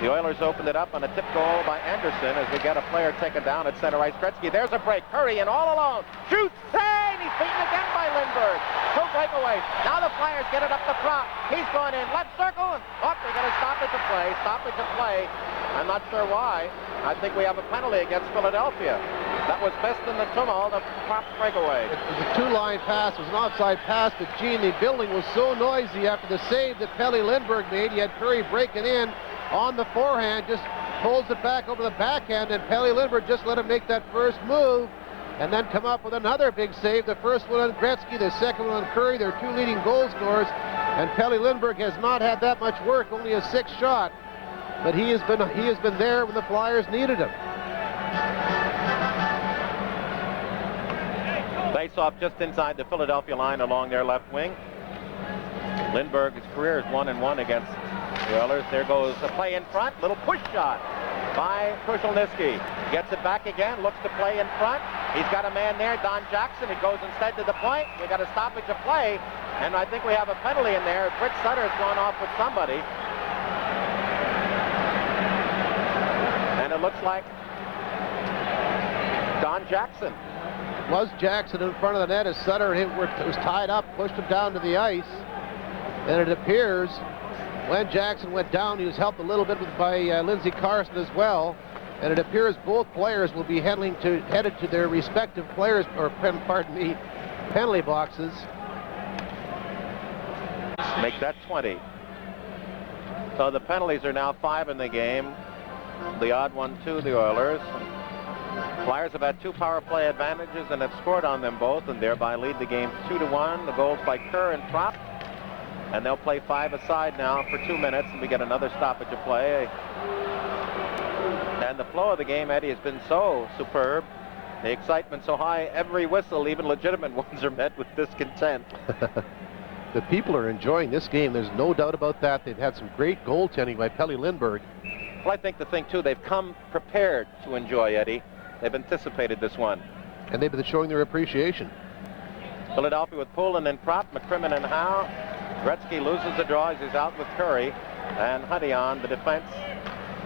The Oilers opened it up on a tip goal by Anderson as we get a player taken down at center ice. Gretzky, there's a break. Curry in all alone. Shoots. And he's beaten again by Lindbergh. 2 breakaways. Now the Flyers get it up the front. He's going in left circle. And they got a stoppage of play. Stoppage of play. I'm not sure why. I think we have a penalty against Philadelphia. That was best in the tumult of Pop's breakaway. It was a 2-line pass. It was an offside pass, but Gene, the building was so noisy after the save that Pelly Lindbergh made. He had Curry breaking in on the forehand, just pulls it back over the backhand, and Pelly Lindbergh just let him make that first move and then come up with another big save. The first one on Gretzky, the second one on Curry, their 2 leading goal scorers, and Pelly Lindbergh has not had that much work, only a 6th shot, but he has been there when the Flyers needed him. Face off just inside the Philadelphia line along their left wing. Lindbergh's career is 1-1 against the Oilers. There goes a play in front. Little push shot by Krushelnyski. Gets it back again. Looks to play in front. He's got a man there, Don Jackson. It goes instead to the point. We got a stoppage of play, and I think we have a penalty in there. Rich Sutter has gone off with somebody, and it looks like Don Jackson. Was Jackson in front of the net as Sutter was tied up, pushed him down to the ice, and it appears when Jackson went down, he was helped a little bit by Lindsey Carson as well, and it appears both players will be headed to their respective penalty boxes. Make that 20. So the penalties are now 5 in the game. The odd one to the Oilers. Flyers have had 2 power play advantages and have scored on them both, and thereby lead the game 2-1. The goals by Kerr and Trop. And they'll play 5 aside now for 2 minutes, and we get another stoppage of play. And the flow of the game, Eddie, has been so superb. The excitement so high, every whistle, even legitimate ones, are met with discontent. The people are enjoying this game. There's no doubt about that. They've had some great goaltending by Pelly Lindbergh. Well, I think the thing, too, they've come prepared to enjoy, Eddie. They've anticipated this one. And they've been showing their appreciation. Philadelphia with Poulin and Prop, McCrimmon and Howe. Gretzky loses the draw as he's out with Curry. And Huddy on the defense,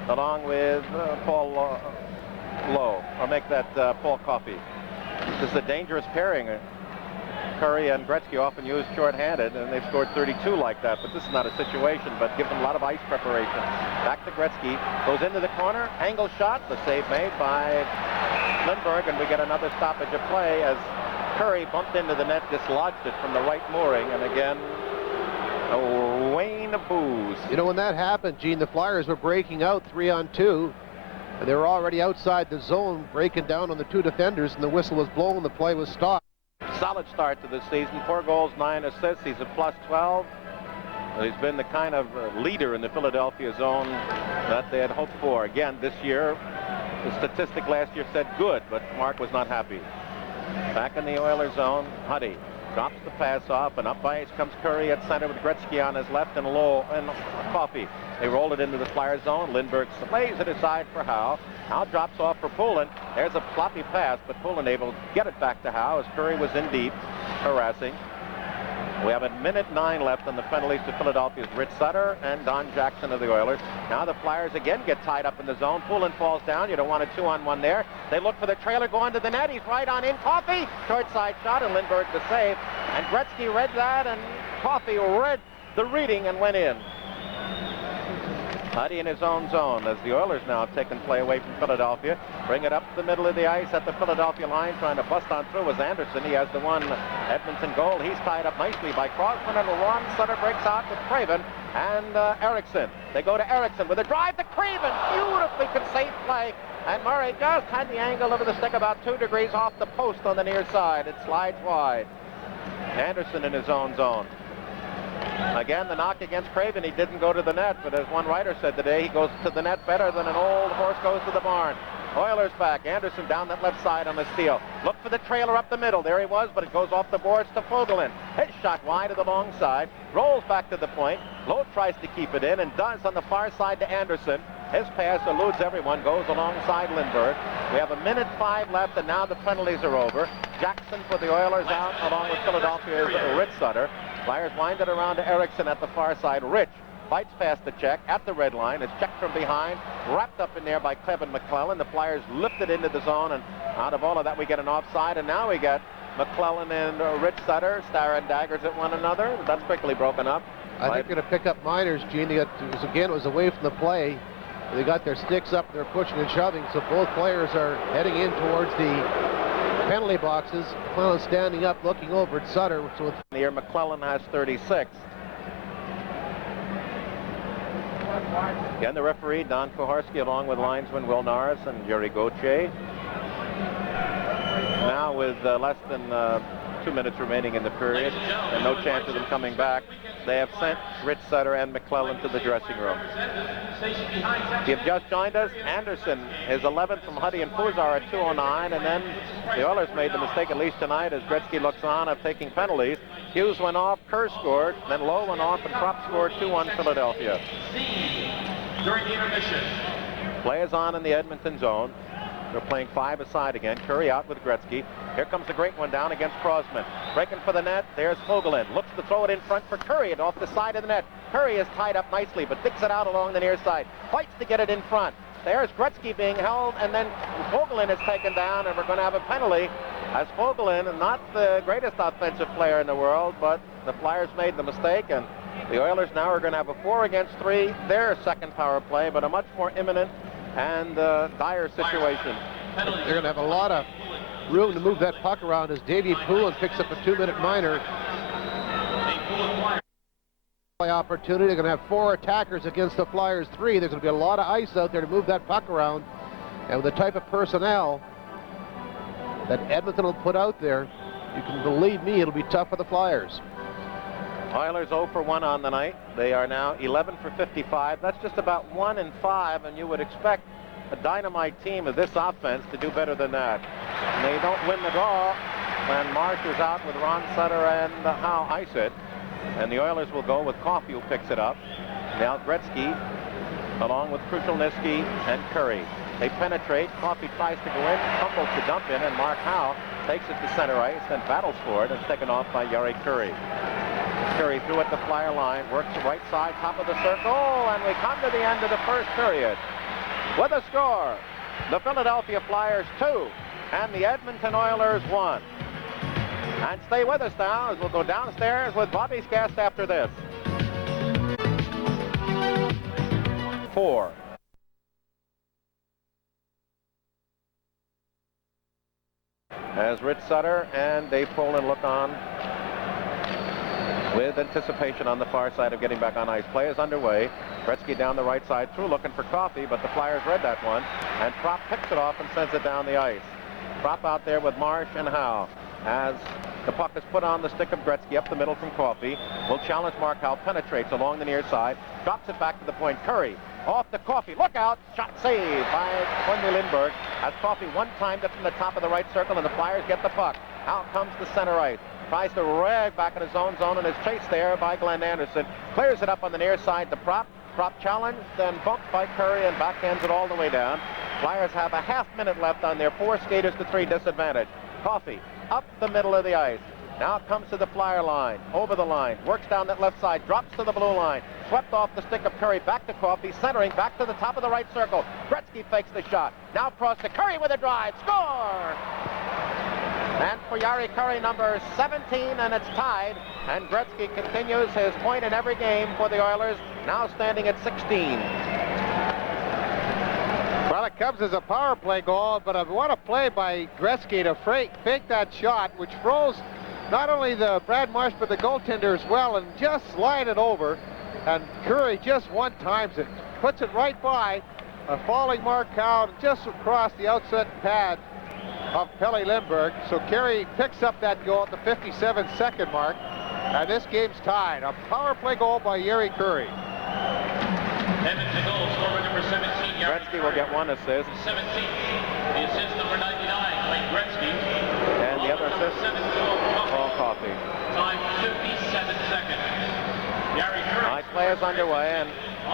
along with Paul Lowe. I'll make that Paul Coffey. This is a dangerous pairing. Curry and Gretzky often used shorthanded, and they've scored 32 like that, but this is not a situation, but give them a lot of ice preparation. Back to Gretzky, goes into the corner, angle shot, the save made by Lindbergh, and we get another stoppage of play as Curry bumped into the net, dislodged it from the right mooring, and again, a wane of booze. You know, when that happened, Gene, the Flyers were breaking out 3-on-2, and they were already outside the zone, breaking down on the 2 defenders, and the whistle was blown, the play was stopped. Solid start to this season, 4 goals, 9 assists. He's a +12. He's been the kind of leader in the Philadelphia zone that they had hoped for. Again, this year, the statistic last year said good, but Mark was not happy. Back in the Oilers zone, Huddy drops the pass off, and up by ice comes Curry at center with Gretzky on his left and Lowe and Coffey. They roll it into the Flyers zone. Lindbergh lays it aside for Howe. Howe drops off for Poulin. There's a floppy pass, but Poulin able to get it back to Howe as Curry was in deep, harassing. We have 1:09 left on the penalties to Philadelphia's Rich Sutter and Don Jackson of the Oilers. Now the Flyers again get tied up in the zone. Poulin falls down. You don't want a 2-on-1 there. They look for the trailer going to the net. He's right on in. Coffey, short side shot, and Lindbergh the save. And Gretzky read that, and Coffey read the reading and went in. Huddy in his own zone as the Oilers now have taken play away from Philadelphia. Bring it up the middle of the ice at the Philadelphia line. Trying to bust on through was Anderson. He has the one Edmonton goal. He's tied up nicely by Crosman and Ron. Sutter breaks out with Craven and Erickson. They go to Erickson with a drive to Craven. Beautifully conceived play. And Murray just had the angle of the stick about 2 degrees off the post on the near side. It slides wide. Anderson in his own zone. Again, the knock against Craven. He didn't go to the net, but as one writer said today, he goes to the net better than an old horse goes to the barn. Oilers back. Anderson down that left side on the steal. Look for the trailer up the middle. There he was, but it goes off the boards to Fogelin. His shot wide to the long side. Rolls back to the point. Lowe tries to keep it in and does on the far side to Anderson. His pass eludes everyone, goes alongside Lindbergh. We have 1:05 left, and now the penalties are over. Jackson for the Oilers out, along with Philadelphia's Rich Sutter. Flyers wind it around to Erickson at the far side. Rich fights past the check at the red line. It's checked from behind, wrapped up in there by Kevin McClellan. The Flyers lift it into the zone, and out of all of that, we get an offside, and now we get McClellan and Rich Sutter staring daggers at one another. That's quickly broken up. I think they're going to pick up Miners, Gene. It was away from the play. They got their sticks up, they're pushing and shoving, so both players are heading in towards the penalty boxes. McClellan standing up, looking over at Sutter. So here, McClellan has 36. Again, the referee, Don Koharski, along with linesman Will Norris and Jerry Gauthier. Now with less than 2 minutes remaining in the period and no chance of them coming back, they have sent Rich Sutter and McClellan to the dressing room. If you've just joined us, Anderson is 11th from Huddy and Puzar at 2:09, and then the Oilers made the mistake, at least tonight, as Gretzky looks on of taking penalties. Hughes went off, Kerr scored, then Lowe went off, and Krupp scored 2-1 Philadelphia. During the intermission. Play is on in the Edmonton zone. They're playing 5 aside again. Curry out with Gretzky. Here comes a great one down against Crosman. Breaking for the net. There's Fogelin. Looks to throw it in front for Curry and off the side of the net. Curry is tied up nicely, but digs it out along the near side. Fights to get it in front. There's Gretzky being held, and then Fogelin is taken down, and we're going to have a penalty. As Fogelin, not the greatest offensive player in the world, but the Flyers made the mistake, and the Oilers now are going to have a 4-against-3, their second power play, but a much more imminent and dire situation. they're going to have a lot of room to move that puck around as Davey Poulin picks up a 2-minute minor. Opportunity. They're going to have 4 attackers against the Flyers 3. There's going to be a lot of ice out there to move that puck around, and with the type of personnel that Edmonton will put out there, you can believe me, it'll be tough for the Flyers. Oilers 0 for 1 on the night. They are now 11 for 55. That's just about 1 in 5, and you would expect a dynamite team of this offense to do better than that. And they don't win the draw when Marsh is out with Ron Sutter and Howe ice it. And the Oilers will go with Coffey, who picks it up. Now Gretzky, along with Krushelnyski and Curry. They penetrate. Coffey tries to go in, fumbles to dump in, and Mark Howe takes it to center ice, then battles for it, and taken off by Yari Curry. Curry through at the Flyer line, works the right side, top of the circle, and we come to the end of the first period. With a score, the Philadelphia Flyers 2 and the Edmonton Oilers 1. And stay with us now as we'll go downstairs with Bobby's guest after this. 4. As Rich Sutter and Dave Poulin look on with anticipation on the far side of getting back on ice. Play is underway. Gretzky down the right side through, looking for Coffey, but the Flyers read that one, and Propp picks it off and sends it down the ice. Propp out there with Marsh and Howe as The puck is put on the stick of Gretzky up the middle from Coffey. Will challenge Markov, penetrates along the near side, drops it back to the point. Curry off to Coffey. Look out! Shot saved by Quinby Lindbergh as Coffey one-timed it from the top of the right circle, and the Flyers get the puck. Out comes the center ice. Tries to rag back in his own zone and is chased there by Glenn Anderson. Clears it up on the near side to Prop. Prop challenge, then bumped by Curry and backhands it all the way down. Flyers have a half-minute left on their 4 skaters to 3 disadvantage. Coffey up the middle of the ice. Now it comes to the Flyer line, over the line, works down that left side, drops to the blue line, swept off the stick of Curry, back to Coffey, centering, back to the top of the right circle. Gretzky fakes the shot. Now across to Curry with a drive. Score! And for Jari Kurri, number 17, and it's tied. And Gretzky continues his point in every game for the Oilers, now standing at 16. Well, it comes as a power play goal, but what a play by Gretzky to fake that shot, which froze not only the Brad Marsh, but the goaltender as well, and just slide it over. And Curry just one-times it, puts it right by a falling Markov, just across the outside pad of Pelle Lindbergh. So Curry picks up that goal at the 57-second mark, and this game's tied. A power play goal by Jari Kurri. Edmonton goal, scorer number 17. Gretzky will get 1 assist. 17. The assist number 99, Wayne Gretzky. And the other assist, Paul Coffey. Time 57 seconds. Jari Kurri. Nice play is underway, and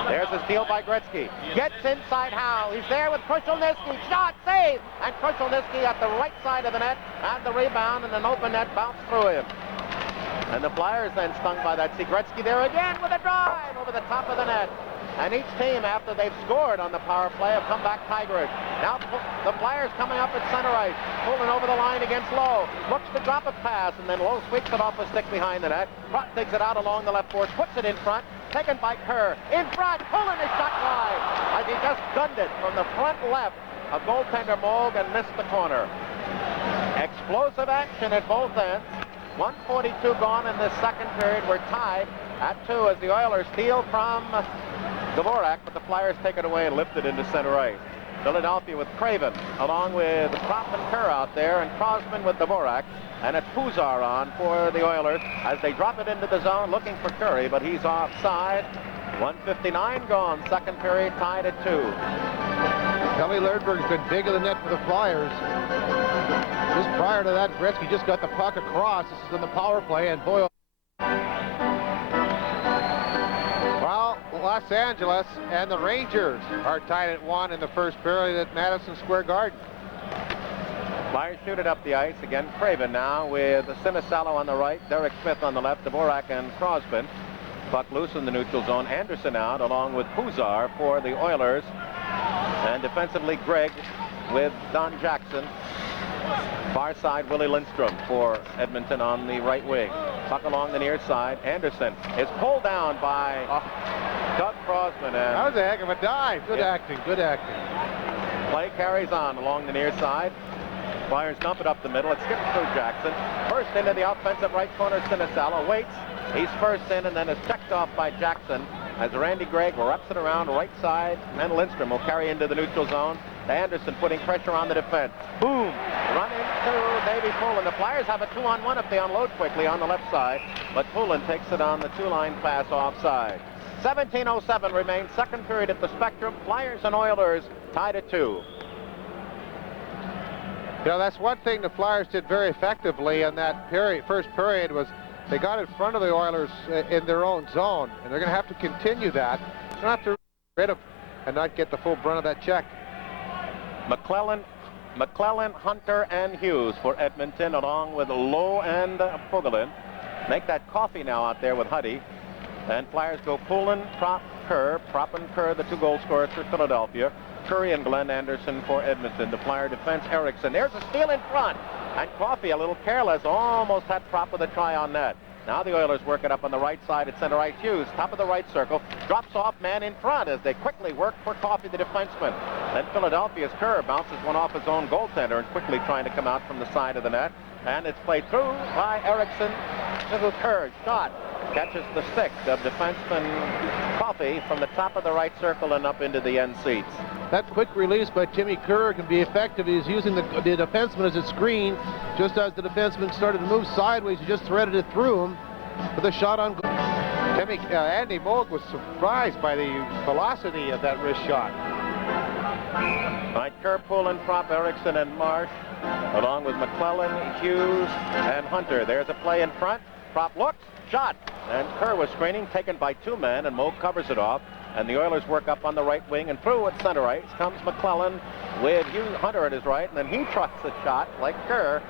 there's a steal by Gretzky. Gets inside Howe. He's there with Krushelnyski. Shot, save! And Krushelnyski at the right side of the net. And the rebound, and an open net bounced through him. And the Flyers then stung by that. See Gretzky there again with a drive over the top of the net. And each team, after they've scored on the power play, have come back tigerish. Now the Flyers coming up at center ice, pulling over the line against Lowe. Looks to drop a pass, and then Lowe sweeps it off a stick behind the net. Trot takes it out along the left board, puts it in front. Taken by Kerr. In front, pulling his shot wide. As he just gunned it from the front left. A goaltender Moog and missed the corner. Explosive action at both ends. 1:42 gone in the second period. We're tied at 2 as the Oilers steal from Dvorak, but the Flyers take it away and lift it into center ice. Philadelphia with Craven, along with Prop and Kerr out there, and Crosman with Dvorak. And it's Puzar on for the Oilers as they drop it into the zone looking for Curry, but he's offside. 1:59 gone, second period, tied at 2. Pelle Lindbergh's been big in the net for the Flyers. Just prior to that, Gretzky just got the puck across. This is in the power play, and boy... Well, Los Angeles and the Rangers are tied at 1 in the first period at Madison Square Garden. Flyers shoot it up the ice. Again, Craven now with Sinisalo on the right, Derek Smith on the left, Dvorak and Crosman. Puck loose in the neutral zone. Anderson out along with Puzar for the Oilers. And defensively, Gregg with Don Jackson. Far side, Willie Lindstrom for Edmonton on the right wing. Puck along the near side. Anderson is pulled down by Doug Crosman. And that was a heck of a dive. Good acting, good acting. Play carries on along the near side. Flyers dump it up the middle. It skips through Jackson. First into the offensive right corner, Sinisalo waits. He's first in and then is checked off by Jackson as Randy Gregg wraps it around right side, and Lindstrom will carry into the neutral zone. Anderson putting pressure on the defense. Boom! Run into Davey Poulin. The Flyers have a 2-on-1 if they unload quickly on the left side, but Poulin takes it on the 2-line pass offside. 17:07 remains, second period at the Spectrum. Flyers and Oilers tied at 2. You know, that's one thing the Flyers did very effectively in that first period was they got in front of the Oilers in their own zone, and they're going to have to continue that. They're going to have to get rid of and not get the full brunt of that check. McClellan, Hunter, and Hughes for Edmonton, along with Lowe and Fogelin. Make that Coffey now out there with Huddy. And Flyers go Poulin, Prop, Kerr. Prop and Kerr, the 2 goal scorers for Philadelphia. Curry and Glenn Anderson for Edmonton. The Flyer defense, Erickson. There's a steal in front. And Coffey, a little careless, almost had Prop with a try on net. Now the Oilers work it up on the right side at center ice. Hughes, top of the right circle, drops off man in front as they quickly work for Coffey, the defenseman. Then Philadelphia's Kerr bounces one off his own goaltender and quickly trying to come out from the side of the net. and it's played through by Erickson. Little Kerr shot. Catches the stick of defenseman Coffey from the top of the right circle and up into the end seats. That quick release by Timmy Kerr can be effective. He's using the defenseman as a screen. Just as the defenseman started to move sideways, he just threaded it through him with a shot on goal. Andy Moog was surprised by the velocity of that wrist shot. By Kerr, Poulin, Prop, Erickson, and Marsh, along with McClellan, Hughes, and Hunter. There's a play in front. Prop looks, shot, and Kerr was screening, taken by two men, and Moog covers it off. And the Oilers work up on the right wing, and through at center ice comes McClellan with Hughes, Hunter at his right, and then he trusts a shot like Kerr,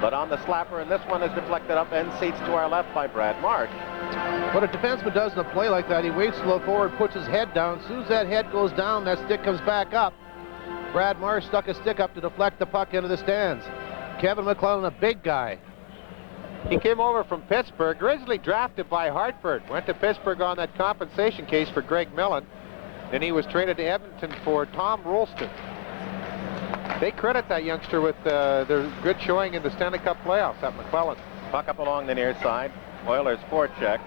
but on the slapper, and this one is deflected up end seats to our left by Brad Marsh. What a defenseman does in a play like that, he waits slow forward, puts his head down. As soon as that head goes down, that stick comes back up. Brad Marsh stuck a stick up to deflect the puck into the stands. Kevin McClellan, a big guy. He came over from Pittsburgh, originally drafted by Hartford. Went to Pittsburgh on that compensation case for Greg Millen. Then he was traded to Edmonton for Tom Rolston. They credit that youngster with their good showing in the Stanley Cup playoffs at McClellan. Puck up along the near side. Oilers forecheck.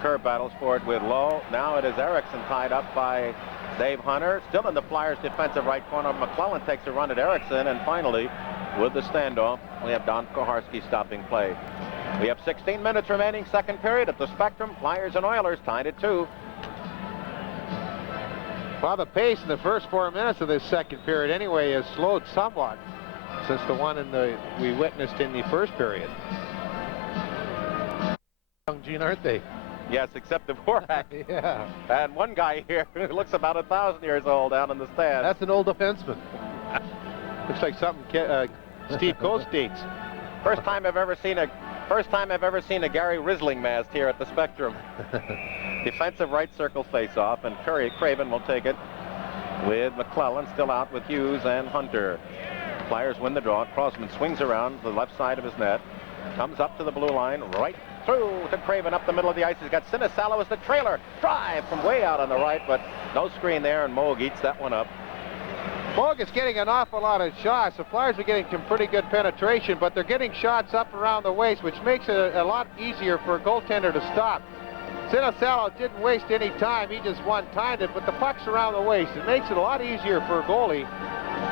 Kerr battles for it with Lowe. Now it is Erickson tied up by Dave Hunter. Still in the Flyers' defensive right corner. McClellan takes a run at Erickson, and finally, with the standoff, we have Don Koharski stopping play. We have 16 minutes remaining, second period at the Spectrum. Flyers and Oilers tied at 2. Well, the pace in the first 4 minutes of this second period anyway has slowed somewhat since the one we witnessed in the first period. Young Gene, aren't they? Yes, except Dvorak. Yeah. And one guy here who looks about 1,000 years old down in the stands. That's an old defenseman. Looks like something Steve Coates dates. First time I've ever seen a Gary Risling mast here at the Spectrum. Defensive right circle face-off, and Craven will take it with McClellan still out with Hughes and Hunter. Flyers win the draw. Crossman swings around the left side of his net, comes up to the blue line, right through to Craven up the middle of the ice. He's got Sinisalo as the trailer. Drive from way out on the right, but no screen there, and Moog eats that one up. Moog is getting an awful lot of shots. The Flyers are getting some pretty good penetration, but they're getting shots up around the waist, which makes it a lot easier for a goaltender to stop. Sinisalo didn't waste any time. He just one-timed it, but the puck's around the waist. It makes it a lot easier for a goalie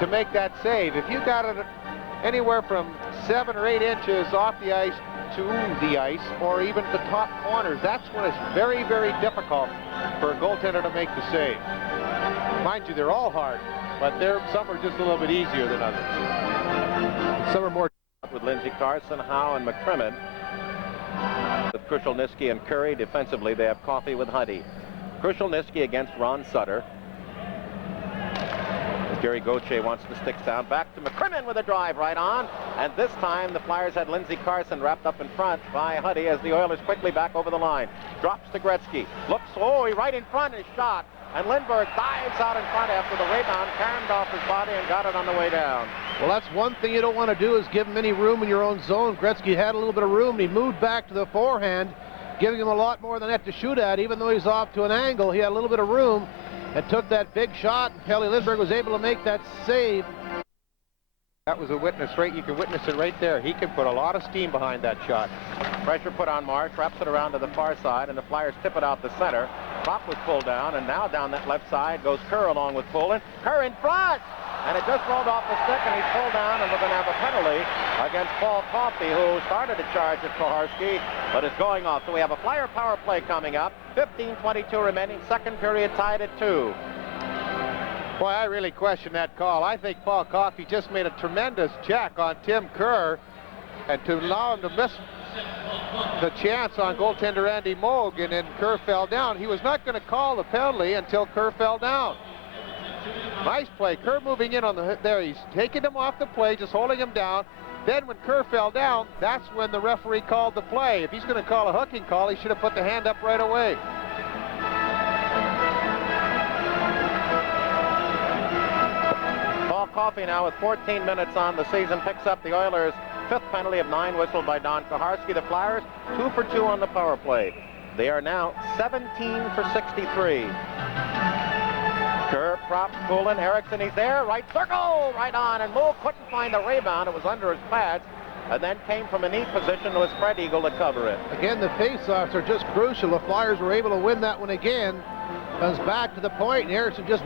to make that save. If you got it anywhere from 7 or 8 inches off the ice to the ice, or even the top corners, that's when it's very, very difficult for a goaltender to make the save. Mind you, they're all hard, but some are just a little bit easier than others. Some are more. With Lindsey Carson, Howe, and McCrimmon. With Krushelnyski and Curry. Defensively, they have Coffey with Huddy. Krushelnyski against Ron Sutter. Gary Gauthier wants the sticks down. Back to McCrimmon with a drive right on. And this time, the Flyers had Lindsey Carson wrapped up in front by Huddy as the Oilers quickly back over the line. Drops to Gretzky. Looks, he right in front is shot. And Lindbergh dives out in front after the rebound, carried off his body and got it on the way down. Well, that's one thing you don't want to do, is give him any room in your own zone. Gretzky had a little bit of room, and he moved back to the forehand, giving him a lot more than that to shoot at. Even though he's off to an angle, he had a little bit of room and took that big shot, and Kelly Lindbergh was able to make that save. That was a witness, right? You can witness it right there. He can put a lot of steam behind that shot. Pressure put on Marsh, wraps it around to the far side, and the Flyers tip it out the center. Prop was pulled down, and now down that left side goes Kerr along with Poulin. Kerr in front! And it just rolled off the stick, and he's pulled down, and we're going to have a penalty against Paul Coffey, who started a charge at Koharski, but is going off. So we have a Flyer power play coming up. 15:22 remaining, second period tied at 2. Boy, I really question that call. I think Paul Coffey just made a tremendous check on Tim Kerr, and to allow him to miss the chance on goaltender Andy Moog, and then Kerr fell down. He was not going to call the penalty until Kerr fell down. Nice play. Kerr moving in on there. He's taking him off the play, just holding him down. Then when Kerr fell down, that's when the referee called the play. If he's going to call a hooking call, he should have put the hand up right away. Paul Coffey now with 14 minutes on the season picks up the Oilers' 5th penalty of 9 whistled by Don Koharski. The Flyers 2 for 2 on the power play. They are now 17 for 63. Kerr, Prop, Poulin, Erickson, he's there, right circle, right on, and Moog couldn't find the rebound. It was under his pads. and then came from a neat position with Spread Eagle to cover it. Again, the face-offs are just crucial. The Flyers were able to win that one again. Comes back to the point, and Eriksson just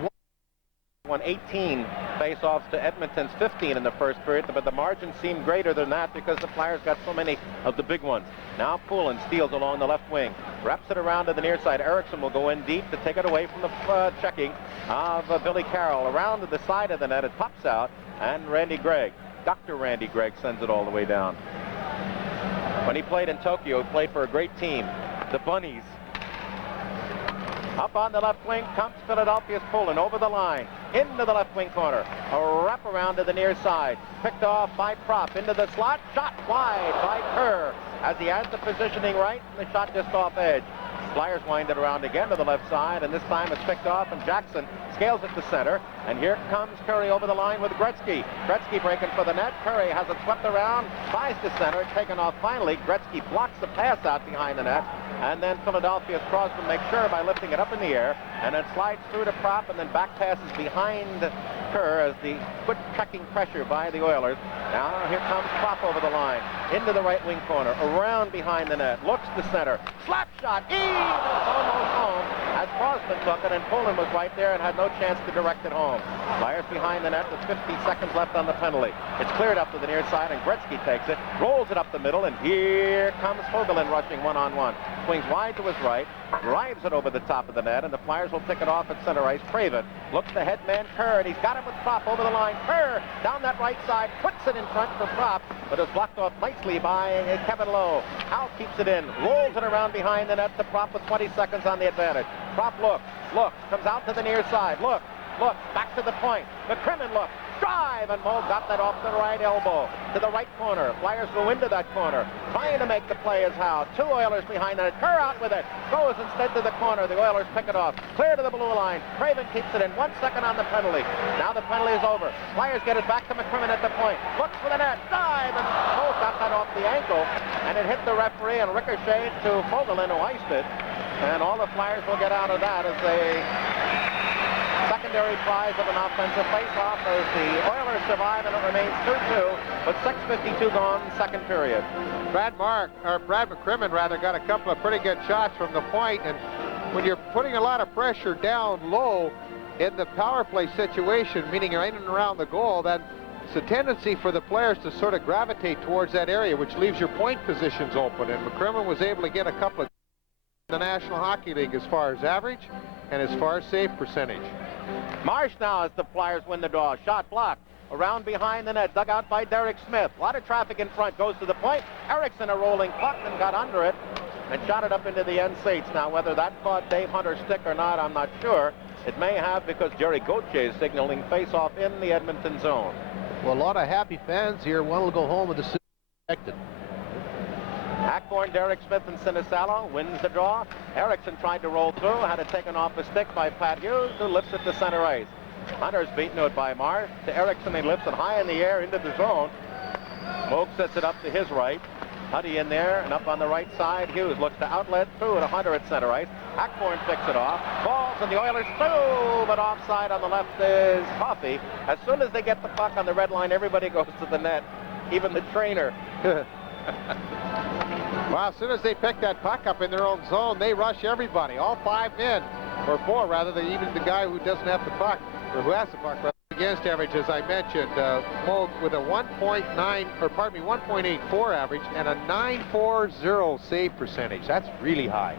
won 18 face-offs to Edmonton's 15 in the first period, but the margin seemed greater than that because the Flyers got so many of the big ones. Now Poulin steals along the left wing, wraps it around to the near side. Eriksson will go in deep to take it away from the checking of Billy Carroll. Around to the side of the net, it pops out, and Randy Gregg, Dr. Randy Gregg, sends it all the way down. When he played in Tokyo, he played for a great team, the Bunnies. Up on the left wing comes Philadelphia's Poulin over the line, into the left wing corner. A wrap around to the near side. Picked off by Prop into the slot. Shot wide by Kerr as he has the positioning right, and the shot just off edge. Flyers wind it around again to the left side, and this time it's picked off, and Jackson scales it to center. And here comes Curry over the line with Gretzky. Gretzky breaking for the net. Curry has it swept around, tries to center, taken off finally. Gretzky blocks the pass out behind the net. And then Philadelphia's Crosby makes sure by lifting it up in the air, and it slides through to Prop, and then back passes behind Kerr as the good checking pressure by the Oilers. Now here comes Prop over the line, into the right wing corner, around behind the net, looks to center, slap shot, it's almost home as Crosby took it, and Poulin was right there and had no chance to direct it home. Flyers behind the net with 50 seconds left on the penalty. It's cleared up to the near side, and Gretzky takes it, rolls it up the middle, and here comes Fogelin rushing one-on-one. Swings wide to his right, drives it over the top of the net, and the Flyers will pick it off at center ice. Craven looks the head man Kerr, and he's got him with Prop over the line. Kerr down that right side, puts it in front for Prop, but is blocked off nicely by Kevin Lowe. Howe keeps it in, rolls it around behind the net to Prop with 20 seconds on the advantage. Prop looks, comes out to the near side, look, back to the point. McCrimmon looks, drive, and Moe got that off the right elbow to the right corner. Flyers go into that corner, trying to make the play as Howe. Two Oilers behind it. Kerr out with it, goes instead to the corner. The Oilers pick it off, clear to the blue line. Craven keeps it in, 1 second on the penalty. Now the penalty is over. Flyers get it back to McCrimmon at the point, looks for the net, dive, and Moe got that off the ankle, and it hit the referee and ricocheted to Fogelin, who iced it. And all the Flyers will get out of that is a secondary prize of an offensive face-off as the Oilers survive, and it remains 2-2 with 6:52 gone, second period. Brad McCrimmon got a couple of pretty good shots from the point, and when you're putting a lot of pressure down low in the power play situation, meaning you're in and around the goal, then it's a tendency for the players to sort of gravitate towards that area, which leaves your point positions open, and McCrimmon was able to get a couple of in the National Hockey League as far as average and as far as save percentage. Marsh now as the Flyers win the draw. Shot blocked. Around behind the net, dug out by Derek Smith. A lot of traffic in front, goes to the point. Eriksson a rolling puck and got under it and shot it up into the end seats. Now whether that caught Dave Hunter's stick or not, I'm not sure. It may have, because Jerry Gauthier is signaling face-off in the Edmonton zone. Well, a lot of happy fans here. One will go home with the suit protected. Hackborn, Derek Smith, and Sinisalo wins the draw. Eriksson tried to roll through, had it taken off a stick by Pat Hughes, who lifts it to center ice. Hunter's beaten it by Marsh. To Eriksson, he lifts it high in the air into the zone. Moog sets it up to his right. Huddy in there, and up on the right side, Hughes looks to outlet through to Hunter at center ice. Hackborn picks it off, falls, and the Oilers through, but offside on the left is Coffey. As soon as they get the puck on the red line, everybody goes to the net, even the trainer. Well, as soon as they pick that puck up in their own zone, they rush everybody, all 5 men, or 4 rather, than even the guy who doesn't have the puck, or who has the puck. Against average, as I mentioned, Moog with a 1.84 average and a .940 save percentage. That's really high.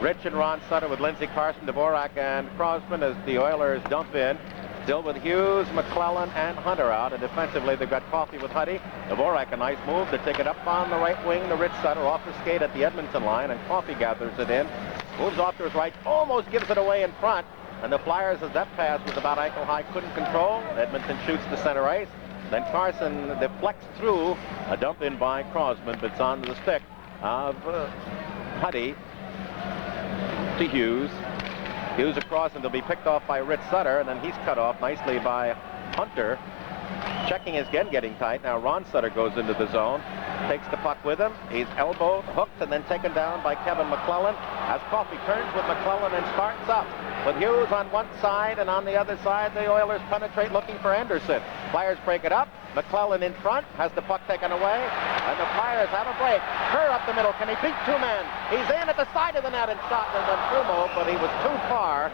Rich and Ron Sutter with Lindsey Carson, Dvorak, and Crosman as the Oilers dump in. Still with Hughes, McClellan, and Hunter out. And defensively, they've got Coffey with Huddy. Dvorak, a nice move to take it up on the right wing to Rich Sutter off the skate at the Edmonton line, and Coffey gathers it in. Moves off to his right, almost gives it away in front. And the Flyers, as that pass was about ankle high, couldn't control. Edmonton shoots to center ice. Then Carson deflects through a dump in by Crosman, but it's on the stick of Huddy to Hughes. Hughes across, and they'll be picked off by Rich Sutter, and then he's cut off nicely by Hunter. checking his again, getting tight. Now Ron Sutter goes into the zone, takes the puck with him. He's elbowed, hooked, and then taken down by Kevin McClellan. As Coffey turns with McClellan and starts up. With Hughes on one side, and on the other side, the Oilers penetrate looking for Anderson. Flyers break it up. McClellan in front, has the puck taken away, and the Flyers have a break. Kerr up the middle. Can he beat two men? He's in at the side of the net and shot and went through Mo, but he was too far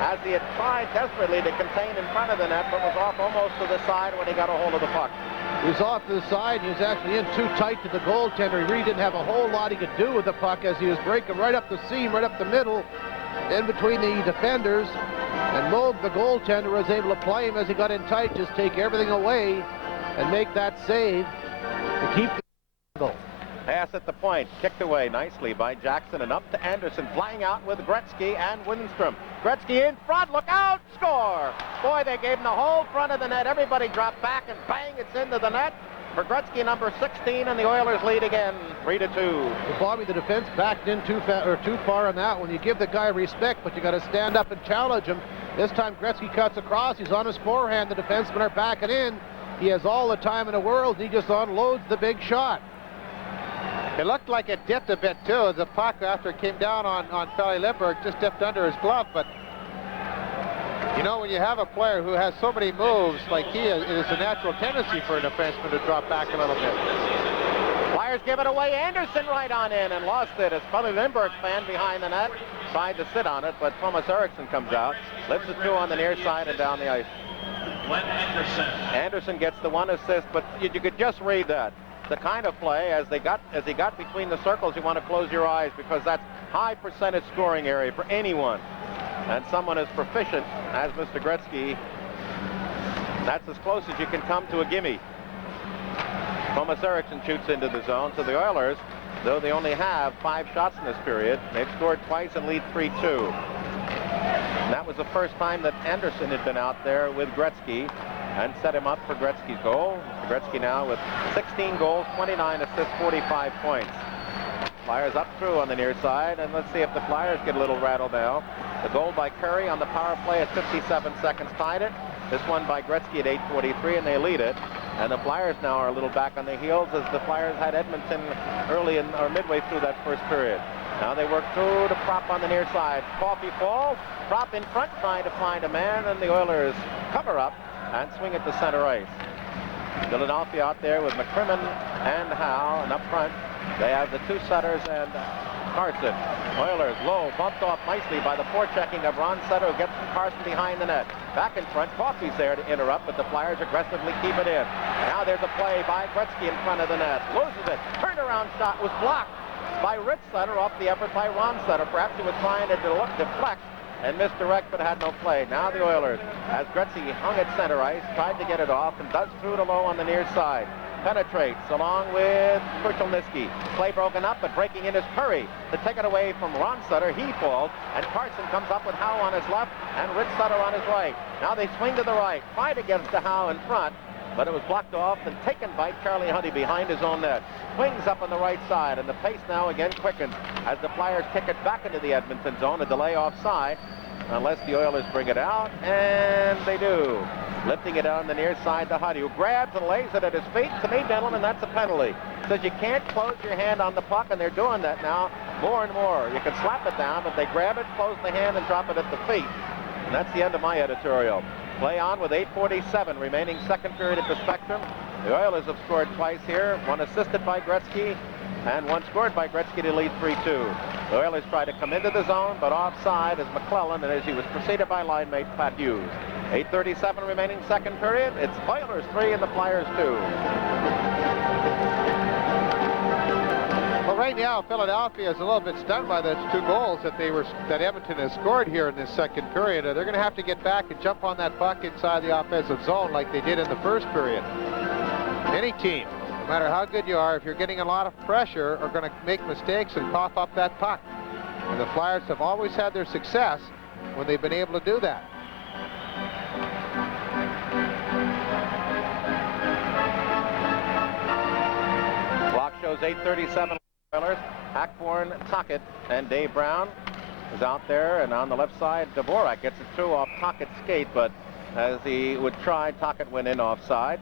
as he had tried desperately to contain in front of the net, but was off almost to the side when he got a hold of the puck. He was off to the side. He was actually in too tight to the goaltender. He really didn't have a whole lot he could do with the puck as he was breaking right up the seam, right up the middle, in between the defenders. And Moog, the goaltender, was able to play him as he got in tight, just take everything away and make that save to keep the goal. Pass at the point, kicked away nicely by Jackson, and up to Anderson, flying out with Gretzky and Winstrom. Gretzky in front, look out, score! Boy, they gave him the whole front of the net. Everybody dropped back, and bang, it's into the net for Gretzky, number 16, and the Oilers lead again, 3-2. Well, Bobby, the defense backed in too far on that one. You give the guy respect, but you got to stand up and challenge him. This time Gretzky cuts across. He's on his forehand. The defensemen are backing in. He has all the time in the world. He just unloads the big shot. It looked like it dipped a bit too. The puck, after it came down on Felly Lindbergh, just dipped under his glove. But you know, when you have a player who has so many moves like he is, it is a natural tendency for a defenseman to drop back a little bit. Flyers give it away. Anderson right on in and lost it as Felly Lindbergh fan behind the net tried to sit on it, but Thomas Eriksson comes out, lifts it two on the near side and down the ice. Anderson gets the one assist, but you could just read that. The kind of play as he got between the circles, you want to close your eyes because that's high percentage scoring area for anyone. And someone as proficient as Mr. Gretzky, that's as close as you can come to a gimme. Thomas Eriksson shoots into the zone, so the Oilers, though they only have 5 shots in this period, they've scored twice and lead 3-2. And that was the first time that Anderson had been out there with Gretzky and set him up for Gretzky's goal. Gretzky now with 16 goals, 29 assists, 45 points. Flyers up through on the near side, and let's see if the Flyers get a little rattled now. The goal by Curry on the power play at 57 seconds tied it. This one by Gretzky at 8:43, and they lead it. And the Flyers now are a little back on the heels as the Flyers had Edmonton early in or midway through that first period. Now they work through to Prop on the near side. Coffey falls, Prop in front trying to find a man, and the Oilers cover up and swing it to center ice. Philadelphia out there with McCrimmon and Howe, and up front they have the two setters and Carson. Oilers low, bumped off nicely by the forechecking of Ron Sutter, who gets Carson behind the net. Back in front, Coffey's there to interrupt, but the Flyers aggressively keep it in. Now there's a play by Gretzky in front of the net. Loses it. Turnaround shot was blocked by Rich Sutter off the effort by Ron Sutter. Perhaps he was trying to deflect and misdirect, but had no play. Now the Oilers, as Gretzky hung at center ice, tried to get it off and does through to low on the near side. Penetrates along with Kurchelniski. Play broken up, but breaking in is Curry to take it away from Ron Sutter. He falls, and Carson comes up with Howe on his left and Rich Sutter on his right. Now they swing to the right, fight against the Howe in front, but it was blocked off and taken by Charlie Hunty behind his own net. Swings up on the right side, and the pace now again quickens as the Flyers kick it back into the Edmonton zone. A delay offside, unless the Oilers bring it out, and they do. Lifting it on the near side to Huddy, who grabs and lays it at his feet. To me, gentlemen, that's a penalty. Says you can't close your hand on the puck, and they're doing that now more and more. You can slap it down, but they grab it, close the hand, and drop it at the feet. And that's the end of my editorial. Play on with 8:47 remaining, second period at the Spectrum. The Oilers have scored twice here, one assisted by Gretzky and one scored by Gretzky to lead 3-2. The Oilers try to come into the zone, but offside is McClellan, and as he was preceded by line mate Pat Hughes. 8:37 remaining, second period. It's Oilers 3 and the Flyers 2. Well, right now Philadelphia is a little bit stunned by those 2 goals that Edmonton has scored here in this second period. They're going to have to get back and jump on that puck inside the offensive zone like they did in the first period. Any team, no matter how good you are, if you're getting a lot of pressure, are going to make mistakes and cough up that puck. And the Flyers have always had their success when they've been able to do that. Clock shows 8:37. Oilers. Hackborn, Tocchet, and Dave Brown is out there, and on the left side, Dvorak gets it through off Tockett's skate, but as he would try, Tocchet went in offside.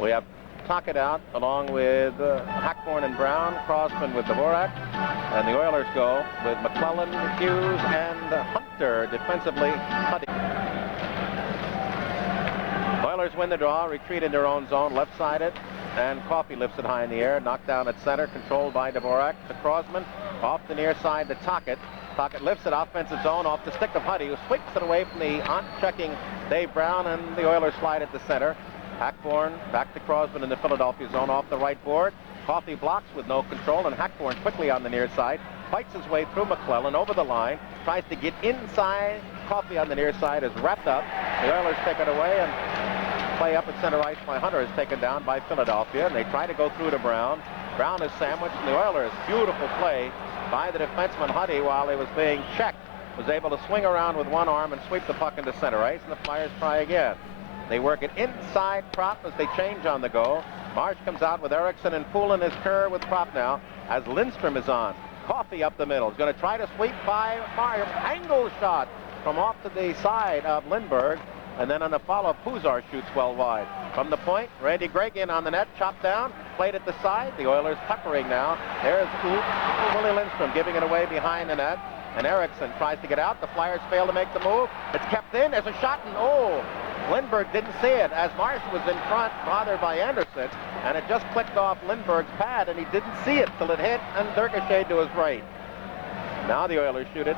We have Tocchet out along with Hackborn and Brown, Crosman with Dvorak, and the Oilers go with McClellan, Hughes, and Hunter defensively. Oilers win the draw, retreat in their own zone, left-sided, and Coffey lifts it high in the air, knocked down at center, controlled by Dvorak to Crosman, off the near side to Tocchet. Tocchet lifts it offensive zone off the stick of Huddy, who sweeps it away from the on-checking Dave Brown, and the Oilers slide at the center. Hackborn back to Crosman in the Philadelphia zone off the right board. Coffey blocks with no control, and Hackborn quickly on the near side fights his way through McClellan over the line, tries to get inside. Coffey on the near side is wrapped up. The Oilers take it away, and play up at center ice by Hunter is taken down by Philadelphia, and they try to go through to Brown. Brown is sandwiched, and the Oilers, beautiful play by the defenseman Huddy while he was being checked, was able to swing around with one arm and sweep the puck into center ice, and the Flyers try again. They work it inside Prop as they change on the go. Marsh comes out with Erickson, and Poulin is Kerr with Prop now as Lindstrom is on. Coffey up the middle is going to try to sweep by Marsh. Angle shot from off to the side of Lindbergh, and then on the follow, Puzar shoots well wide. From the point, Randy Gregg in on the net, chopped down, played at the side. The Oilers puckering now. There's Willie Lindstrom giving it away behind the net, and Erickson tries to get out. The Flyers fail to make the move. It's kept in. There's a shot, and Lindbergh didn't see it as Marsh was in front, bothered by Anderson, and it just clicked off Lindbergh's pad, and he didn't see it till it hit, and Derkashade to his right. Now the Oilers shoot it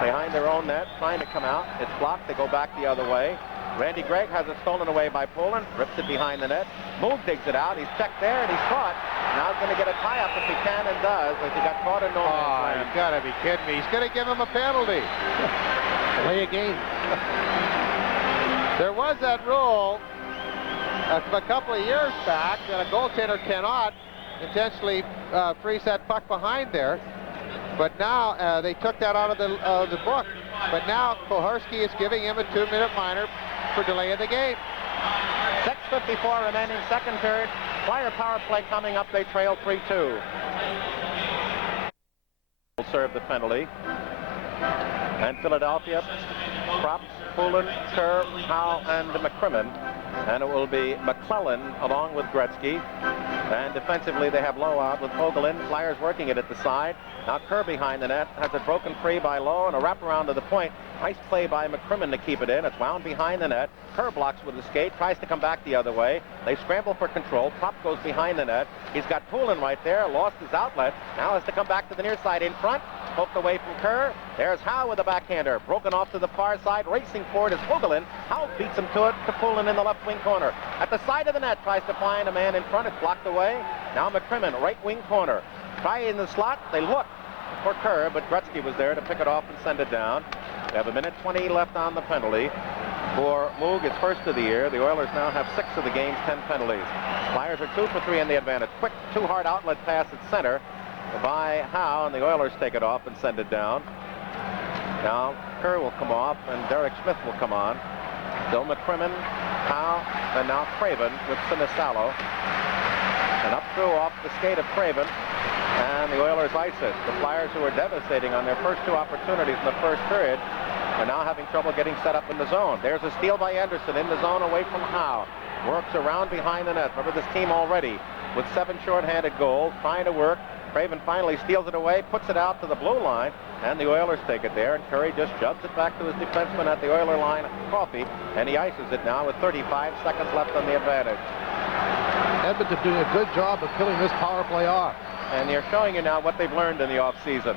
behind their own net, trying to come out. It's blocked. They go back the other way. Randy Gregg has it stolen away by Poulin, rips it behind the net. Moog digs it out. He's checked there, and he's caught. Now he's going to get a tie-up if he can, and does, as he got caught in no man's land. You got to be kidding me. He's going to give him a penalty. Play a game. There was that rule a couple of years back that a goaltender cannot intentionally freeze that puck behind there. But now they took that out of the book. But now Koharski is giving him a 2-minute minor for delay of the game. 6:54 remaining, second period. Flyer power play coming up. They trail 3-2. Will serve the penalty. And Philadelphia, Prop, Poulin, Kerr, Howe, and McCrimmon. And it will be McClellan along with Gretzky. And defensively, they have Lowe out with Fogelin. Flyers working it at the side. Now Kerr behind the net has it broken free by Lowe, and a wraparound to the point. Nice play by McCrimmon to keep it in. It's wound behind the net. Kerr blocks with the skate, tries to come back the other way. They scramble for control. Prop goes behind the net. He's got Poulin right there, lost his outlet. Now has to come back to the near side in front. Poked away from Kerr. There's Howe with a backhander. Broken off to the far side. Racing forward is Fogelin. Howe beats him to it to Poulin in the left wing corner. At the side of the net, tries to find a man in front. It's blocked away. Now McCrimmon, right wing corner. Try in the slot. They look for Kerr, but Gretzky was there to pick it off and send it down. We have 1:20 left on the penalty. For Moog, it's first of the year. The Oilers now have 6 of the game's 10 penalties. Flyers are 2 for 3 in the advantage. Quick two-hard outlet pass at center by Howe, and the Oilers take it off and send it down. Now Kerr will come off, and Derek Smith will come on. Still McCrimmon, Howe, and now Craven with Sinisalo. And up through off the skate of Craven, and the Oilers ice it. The Flyers, who were devastating on their first 2 opportunities in the first period, are now having trouble getting set up in the zone. There's a steal by Anderson in the zone away from Howe. Works around behind the net. Remember this team already with 7 shorthanded goals, trying to work. Craven finally steals it away, puts it out to the blue line, and the Oilers take it there, and Curry just shoves it back to his defenseman at the Oiler line, Coffey, and he ices it now with 35 seconds left on the advantage. Edmonton doing a good job of killing this power play off. And they're showing you now what they've learned in the offseason.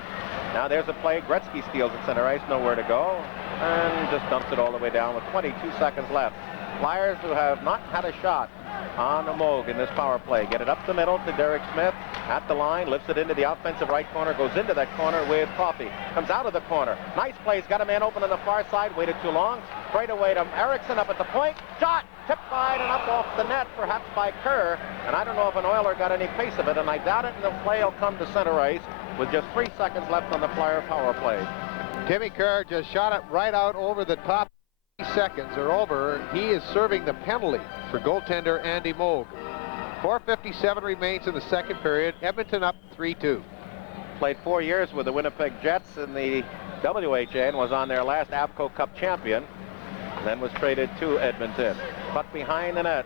Now there's a play. Gretzky steals at center ice, nowhere to go, and just dumps it all the way down with 22 seconds left. Flyers, who have not had a shot on a Moog in this power play, get it up the middle to Derek Smith at the line, lifts it into the offensive right corner, goes into that corner with Coffey, comes out of the corner. Nice play. He's got a man open on the far side, waited too long. Straight away to Erickson up at the point. Shot! Tipped wide and up off the net, perhaps by Kerr. And I don't know if an Oiler got any pace of it, and I doubt it, and the play will come to center ice with just 3 seconds left on the Flyer power play. Timmy Kerr just shot it right out over the top. 3 seconds are over. He is serving the penalty for goaltender Andy Moog. 4:57 remains in the second period. Edmonton up 3-2. Played 4 years with the Winnipeg Jets in the WHA and was on their last Avco Cup champion. Then was traded to Edmonton. Puck behind the net.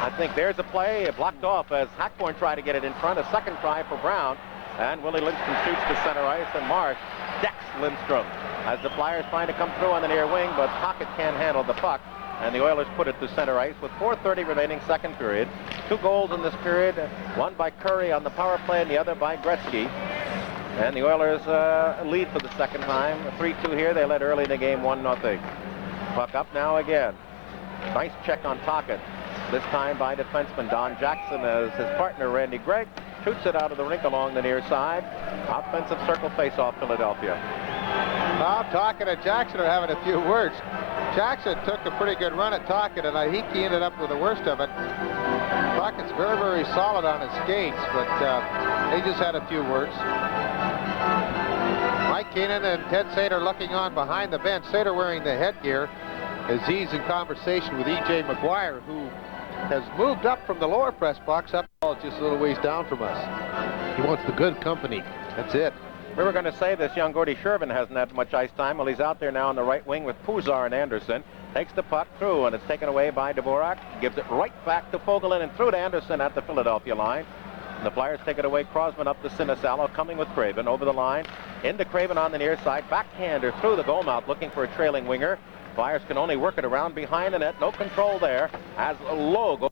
I think there's a play blocked off as Hackborn tried to get it in front. A second try for Brown. And Willie Lindstrom shoots to center ice, and Marsh decks Lindstrom as the Flyers trying to come through on the near wing, but Pocket can't handle the puck. And the Oilers put it to center ice with 4:30 remaining second period. 2 goals in this period, one by Curry on the power play and the other by Gretzky. And the Oilers lead for the second time. 3-2 here. They led early in the game 1-0. Puck up now again. Nice check on Pocket. This time by defenseman Don Jackson as his partner Randy Gregg shoots it out of the rink along the near side. Offensive circle face-off Philadelphia. Now Tocchet and Jackson are having a few words. Jackson took a pretty good run at Tocchet, and I think he ended up with the worst of it. Tocchet's very, very solid on his skates, but they just had a few words. Mike Keenan and Ted Sater looking on behind the bench. Sater wearing the headgear as he's in conversation with E.J. McGuire, who has moved up from the lower press box up just a little ways down from us. He wants the good company. That's it. We were going to say this young Gordy Shervin hasn't had much ice time. Well, he's out there now on the right wing with Puzar and Anderson. Takes the puck through, and it's taken away by Dvorak. Gives it right back to Fogelin and through to Anderson at the Philadelphia line. And the Flyers take it away. Crosman up to Sinisalo, coming with Craven over the line. Into Craven on the near side. Backhander through the goal mouth, looking for a trailing winger. Flyers can only work it around behind the net. No control there as Lowe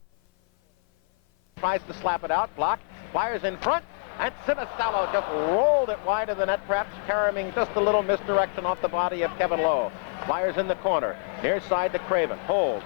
tries to slap it out. Blocked. Flyers in front. And Sinisalo just rolled it wide of the net, perhaps carrying just a little misdirection off the body of Kevin Lowe. Flyers in the corner. Near side to Craven. Holds,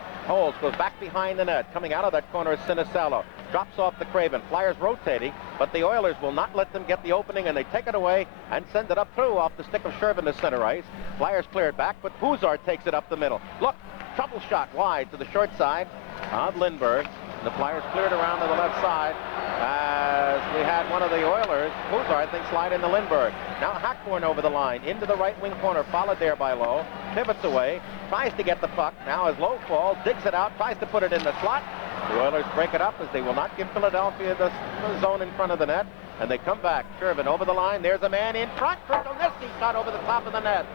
goes back behind the net. Coming out of that corner is Sinisalo. Drops off to Craven. Flyers rotating, but the Oilers will not let them get the opening, and they take it away and send it up through off the stick of Shervin to center ice. Flyers clear it back, but Puzar takes it up the middle. Look, trouble shot wide to the short side of Lindbergh. The Flyers cleared around to the left side as we had one of the Oilers, Puzar, I think, slide into Lindbergh. Now Hackborn over the line, into the right wing corner, followed there by Lowe. Pivots away, tries to get the puck. Now as Lowe falls, digs it out, tries to put it in the slot. The Oilers break it up as they will not give Philadelphia the zone in front of the net. And they come back. Shervin over the line. There's a man in front. Krasnodesky shot over the top of the net.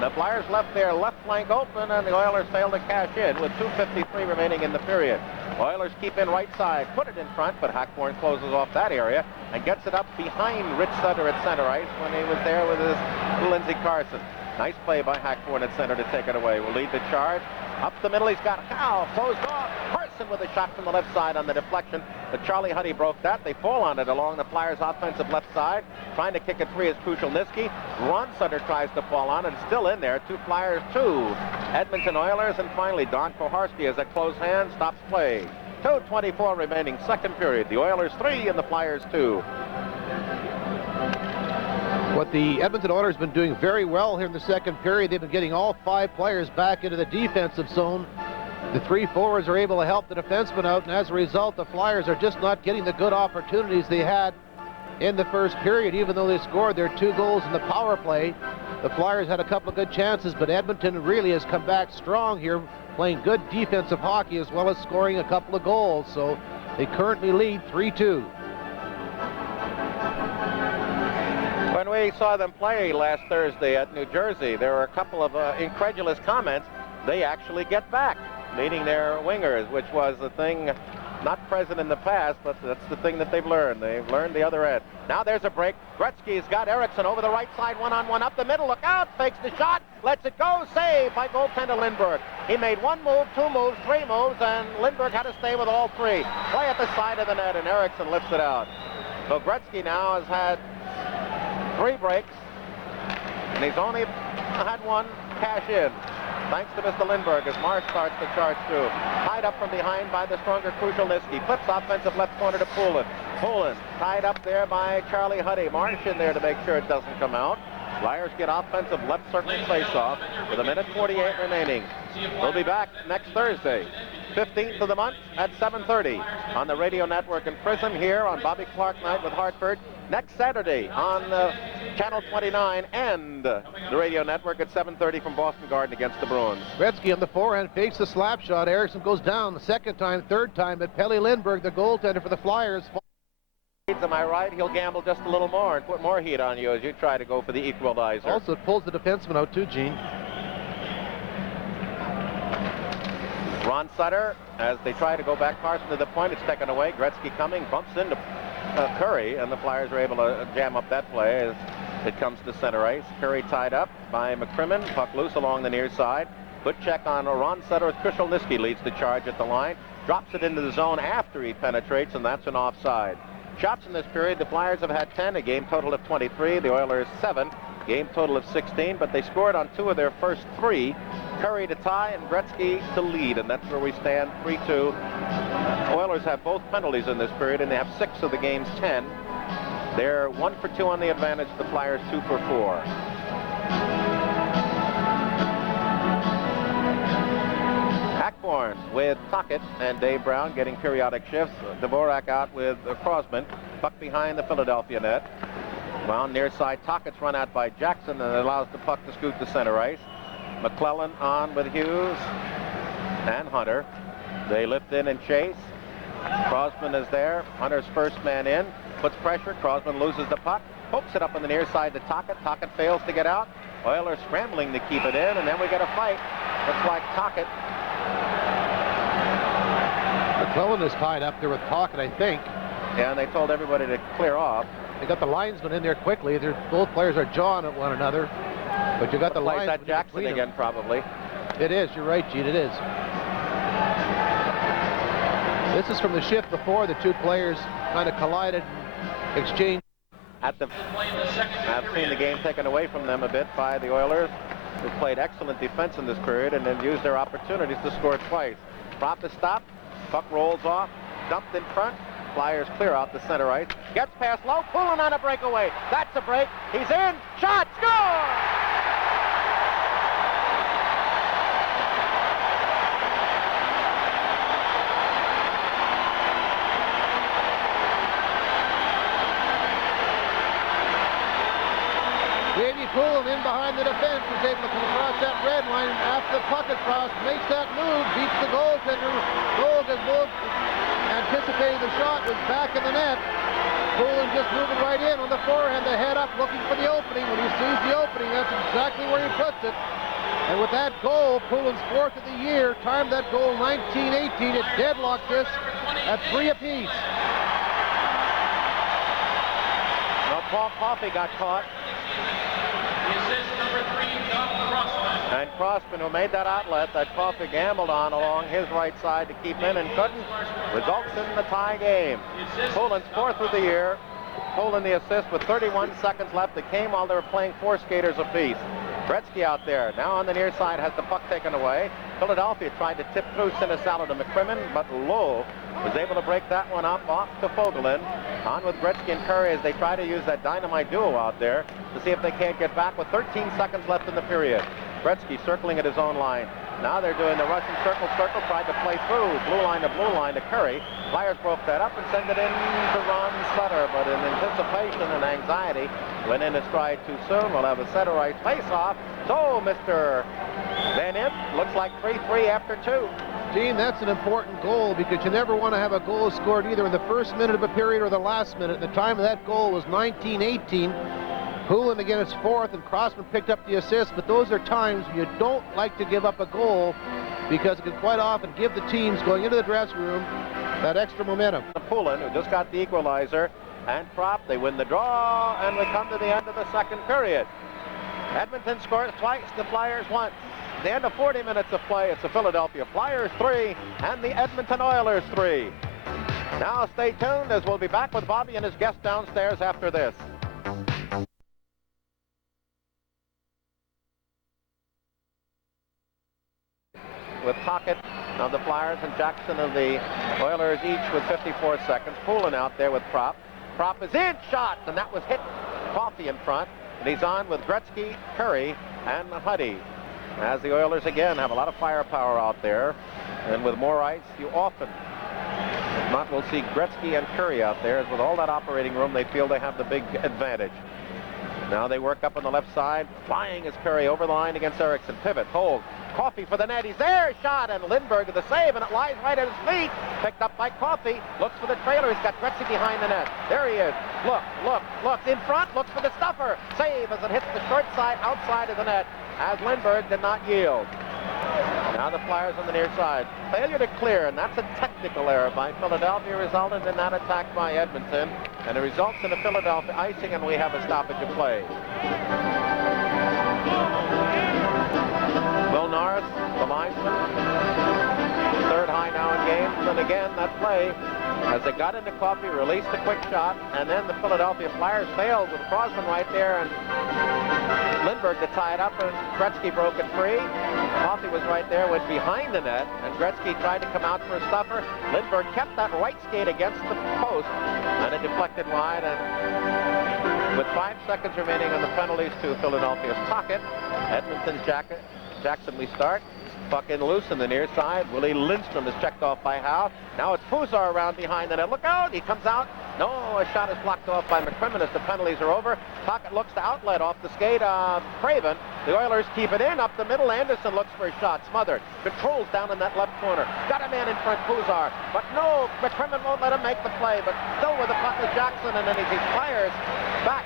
The Flyers left their left flank open, and the Oilers failed to cash in with 2:53 remaining in the period. Oilers keep in right side, put it in front, but Hackborn closes off that area and gets it up behind Rich Sutter at center ice when he was there with his Lindsey Carson. Nice play by Hackborn at center to take it away. Will lead the charge. Up the middle, he's got Howe, closed off. Carson with a shot from the left side on the deflection, but Charlie Huddy broke that. They fall on it along the Flyers' offensive left side. Trying to kick it free is Kuchelniski. Ron Sutter tries to fall on it. It's still in there. 2 Flyers, 2 Edmonton Oilers, and finally Don Koharski as a close hand stops play. 2:24 remaining second period. The Oilers 3 and the Flyers 2. What the Edmonton Oilers have been doing very well here in the second period, they've been getting all 5 players back into the defensive zone. The 3 forwards are able to help the defensemen out, and as a result, the Flyers are just not getting the good opportunities they had in the first period. Even though they scored their 2 goals in the power play, the Flyers had a couple of good chances, but Edmonton really has come back strong here, playing good defensive hockey as well as scoring a couple of goals. So they currently lead 3-2. When we saw them play last Thursday at New Jersey, there were a couple of incredulous comments. They actually get back, meaning their wingers, which was the thing not present in the past, but that's the thing that they've learned. They've learned the other end. Now there's a break. Gretzky's got Eriksson over the right side, one-on-one up the middle. Look out, fakes the shot, lets it go, save by goaltender Lindbergh. He made 1 move, 2 moves, 3 moves, and Lindbergh had to stay with all 3. Play at the side of the net, and Eriksson lifts it out. So Gretzky now has had 3 breaks, and he's only had 1 cash in. Thanks to Mr. Lindbergh as Marsh starts to charge through. Tied up from behind by the stronger Kuchelniski. Flips offensive left corner to Poulin. Poulin tied up there by Charlie Huddy. Marsh in there to make sure it doesn't come out. Flyers get offensive left circle face-off with 1:48 remaining. We'll be back next Thursday, 15th of the month at 7:30 on the radio network in Prism here on Bobby Clark Night with Hartford. Next Saturday on Channel 29 and the radio network at 7:30 from Boston Garden against the Bruins. Gretzky on the forehand fakes the slap shot. Eriksson goes down the second time, third time, but Pelle Lindbergh, the goaltender for the Flyers. Am I right? He'll gamble just a little more and put more heat on you as you try to go for the equalizer. Also, it pulls the defenseman out too, Gene. Ron Sutter, as they try to go back Carson to the point, it's taken away. Gretzky coming, bumps into Curry, and the Flyers are able to jam up that play as it comes to center ice. Curry tied up by McCrimmon, puck loose along the near side. Good check on Ron Sutter. Krushelnyski leads the charge at the line, drops it into the zone after he penetrates, and that's an offside. Shots in this period, the Flyers have had 10, a game total of 23. The Oilers 7, game total of 16, but they scored on 2 of their first 3. Curry to tie and Gretzky to lead, and that's where we stand, 3-2. Oilers have both penalties in this period, and they have 6 of the game's 10. They're 1 for 2 on the advantage. The Flyers 2 for 4. Hackborn with Tocchet and Dave Brown getting periodic shifts. Dvorak out with Crosman. Puck behind the Philadelphia net. Well, near side, Tocchet's run out by Jackson, and it allows the puck to scoot to center ice. McClellan on with Hughes and Hunter. They lift in and chase. Crosman is there. Hunter's first man in. Puts pressure. Crosman loses the puck. Pokes it up on the near side to Tocchet. Tocchet fails to get out. Oilers scrambling to keep it in, and then we get a fight. Looks like Tocchet. McClellan is tied up there with Tocchet, I think. Yeah, and they told everybody to clear off. They got the linesman in there quickly. Both players are jawing at one another. But you got the linesman. That Jackson again, probably. It is. You're right, Gene. It is. This is from the shift before. The 2 players kind of collided and exchanged. I've seen the game taken away from them a bit by the Oilers, who played excellent defense in this period and then used their opportunities to score twice. Prop is stopped. Puck rolls off. Dumped in front. Flyers clear out the center ice. Gets past low. Poulin on a breakaway. That's a break. He's in. Shot. Score! Poulin in behind the defense was able to come across that red line after the puck is crossed, makes that move, beats the goaltender. Goal as both anticipating the shot was back in the net. Poulin just moving right in on the forehand, the head up, looking for the opening. When he sees the opening, that's exactly where he puts it. And with that goal, Poulin's 4th of the year, timed that goal 19-18. It deadlocked this at 3 apiece. Now Paul Coffey got caught. And Crossman, who made that outlet that Coffey gambled on along his right side to keep in and couldn't, results in the tie game. Poulin's 4th of the year. Poulin the assist with 31 seconds left. It came while they were playing 4 skaters apiece. Gretzky out there. Now on the near side has the puck taken away. Philadelphia tried to tip through Sinisalo to McCrimmon, but Lowe was able to break that one up off to Fogelin. On with Gretzky and Curry as they try to use that dynamite duo out there to see if they can't get back with 13 seconds left in the period. Gretzky circling at his own line. Now they're doing the Russian circle, tried to play through, blue line to Curry. Flyers broke that up and sent it in to Ron Sutter, but in anticipation and anxiety, went in a stride too soon. We'll have a center ice face-off. So, Mr. Van Imp, looks like 3-3 after 2. Gene, that's an important goal because you never want to have a goal scored either in the first minute of a period or the last minute. The time of that goal was 19-18. Poulin again is 4th, and Crossman picked up the assist, but those are times you don't like to give up a goal because it can quite often give the teams going into the dressing room that extra momentum. Poulin, who just got the equalizer, and Prop, they win the draw, and we come to the end of the second period. Edmonton scores twice, the Flyers once. At the end of 40 minutes of play, it's the Philadelphia Flyers 3 and the Edmonton Oilers 3. Now stay tuned as we'll be back with Bobby and his guest downstairs after this. With Tocchet of the Flyers and Jackson of the Oilers each with 54 seconds. Poulin out there with Prop. Prop is in, shot, and that was hit. Coffey in front, and he's on with Gretzky, Curry, and Huddy. As the Oilers again have a lot of firepower out there, and with more ice, you often, if not, we'll see Gretzky and Curry out there, as with all that operating room, they feel they have the big advantage. Now they work up on the left side. Flying is Curry over the line against Erickson. Pivot, hold. Coffey for the net. He's there. Shot, and Lindbergh with the save, and it lies right at his feet. Picked up by Coffey. Looks for the trailer. He's got Gretzky behind the net. There he is. Looks in front. Looks for the stuffer. Save as it hits the short side outside of the net, as Lindbergh did not yield. Now the Flyers on the near side. Failure to clear, and that's a technical error by Philadelphia, resulted in that attack by Edmonton. And it results in a Philadelphia icing, and we have a stoppage of play. Will Norris, the linesman, third high now in games. And again, that play, as they got into Coffey, released a quick shot, and then the Philadelphia Flyers failed with Crosman right there, and Lindbergh to tie it up, and Gretzky broke it free. Coffey was right there, went behind the net, and Gretzky tried to come out for a stuffer. Lindbergh kept that right skate against the post, and it deflected wide, and with 5 seconds remaining on the penalties to Philadelphia's pocket, Edmonton's Jackson we start. Puck in loose in the near side. Willie Lindstrom is checked off by Howe. Now it's Puzar around behind the net. Look out! He comes out. No, a shot is blocked off by McCrimmon as the penalties are over. Pocket looks to outlet off the skate of Craven. The Oilers keep it in up the middle. Anderson looks for a shot. Smothered. Controls down in that left corner. Got a man in front, Puzar. But no, McCrimmon won't let him make the play. But still with the puck is Jackson, and then he fires back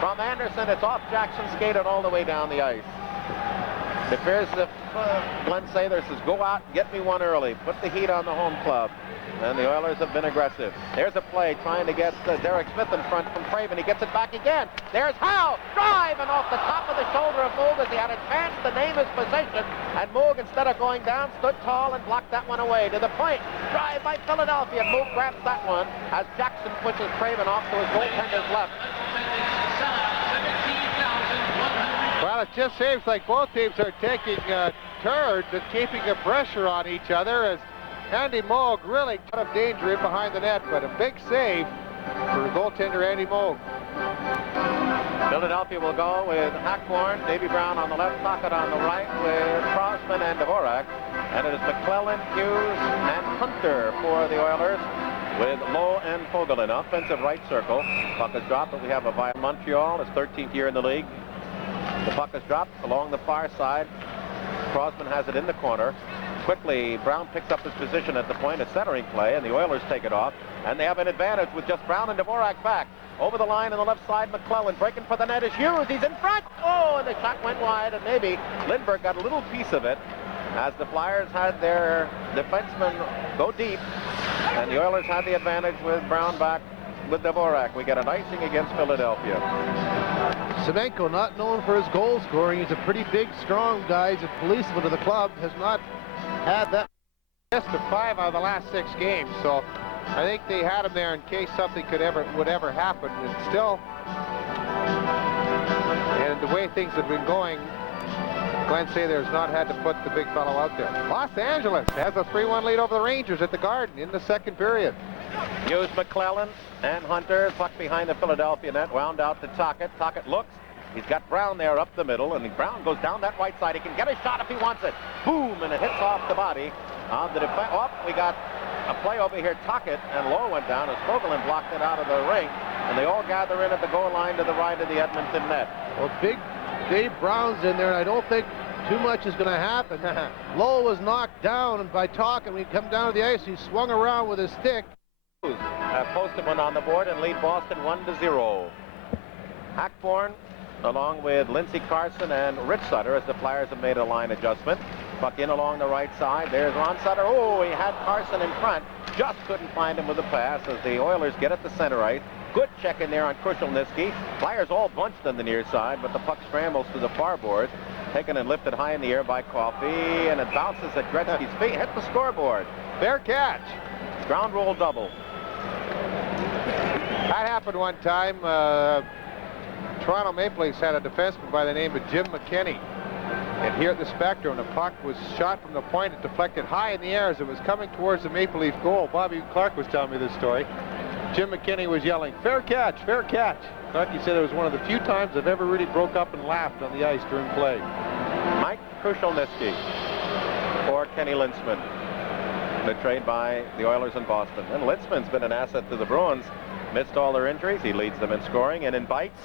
from Anderson. It's off Jackson, skated all the way down the ice. It appears as if Glenn Sather says, go out, get me one early. Put the heat on the home club. And the Oilers have been aggressive. There's a play trying to get Derek Smith in front from Craven. He gets it back again. There's Howe. Drive, and off the top of the shoulder of Moog as he had a chance to name his position. And Moog, instead of going down, stood tall and blocked that one away. To the point. Drive by Philadelphia. Moog grabs that one as Jackson pushes Craven off to his goaltender's left. Well, it just seems like both teams are taking turns and keeping the pressure on each other as Andy Moog really got of danger in behind the net, but a big save for goaltender Andy Moog. Philadelphia will go with Hackborn, Davy Brown on the left, Pocket on the right with Crosman and Dvorak. And it is McClellan, Hughes, and Hunter for the Oilers with Lowe and Fogelin. Offensive right circle. Puck is dropped, but we have a via Montreal, his 13th year in the league. The puck is dropped along the far side. Crosman has it in the corner. Quickly, Brown picks up his position at the point of centering play, and the Oilers take it off. And they have an advantage with just Brown and Dvorak back. Over the line on the left side, McClellan breaking for the net is Hughes. He's in front. Oh, and the shot went wide, and maybe Lindbergh got a little piece of it as the Flyers had their defensemen go deep, and the Oilers had the advantage with Brown back with Dvorak. We get an icing against Philadelphia. Semenko, not known for his goal scoring. He's a pretty big, strong guy. He's a policeman of the club. Has not had that. Best of 5 out of the last 6 games, so I think they had him there in case something would ever happen. And still, and the way things have been going, Glenn Sather has not had to put the big fellow out there. Los Angeles has a 3-1 lead over the Rangers at the Garden in the second period. Hughes, McClellan, and Hunter. Puck behind the Philadelphia net, wound out to Tocchet. Tocchet looks. He's got Brown there up the middle, and Brown goes down that right side. He can get a shot if he wants it. Boom, and it hits off the body of the defense. Oh, we got a play over here. Tocchet and Lowe went down as Fogelin blocked it out of the ring, and they all gather in at the goal line to the right of the Edmonton net. Well, big Dave Brown's in there, and I don't think too much is going to happen. Lowe was knocked down by Tocchet. When he come down to the ice, he swung around with his stick. Posted one on the board and lead Boston 1-0. Hackborn along with Lindsey Carson and Rich Sutter as the Flyers have made a line adjustment. Puck in along the right side. There's Ron Sutter. Oh, he had Carson in front. Just couldn't find him with a pass as the Oilers get at the center ice. Good check in there on Krushelnyski. Flyers all bunched on the near side, but the puck scrambles to the far board. Taken and lifted high in the air by Coffey, and it bounces at Gretzky's feet. Hit the scoreboard. Fair catch. Ground roll double. That happened one time. Toronto Maple Leafs had a defenseman by the name of Jim McKinney. And here at the Spectrum, the puck was shot from the point. It deflected high in the air as it was coming towards the Maple Leaf goal. Bobby Clark was telling me this story. Jim McKinney was yelling, "Fair catch, fair catch." Clarky said it was one of the few times I've ever really broke up and laughed on the ice during play. Mike Krushelnyski for Kenny Linseman. The trade by the Oilers in Boston. And Linseman's been an asset to the Bruins. Missed all their injuries. He leads them in scoring and in bites.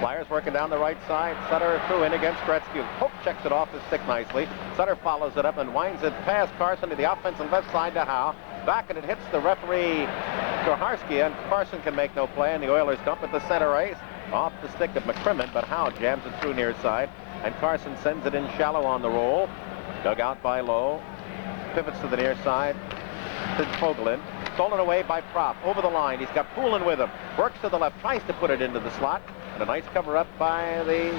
Flyers working down the right side. Sutter threw in against Gretzky. Pope checks it off his stick nicely. Sutter follows it up and winds it past Carson to the offensive left side to Howe. Back, and it hits the referee Straharski, and Carson can make no play, and the Oilers dump at the center ice. Off the stick of McCrimmon, but Howe jams it through near side, and Carson sends it in shallow on the roll. Dug out by Lowe. Pivots to the near side. To Fogelin. Stolen away by Propp. Over the line. He's got Poulin with him. Works to the left. Tries to put it into the slot. And a nice cover up by the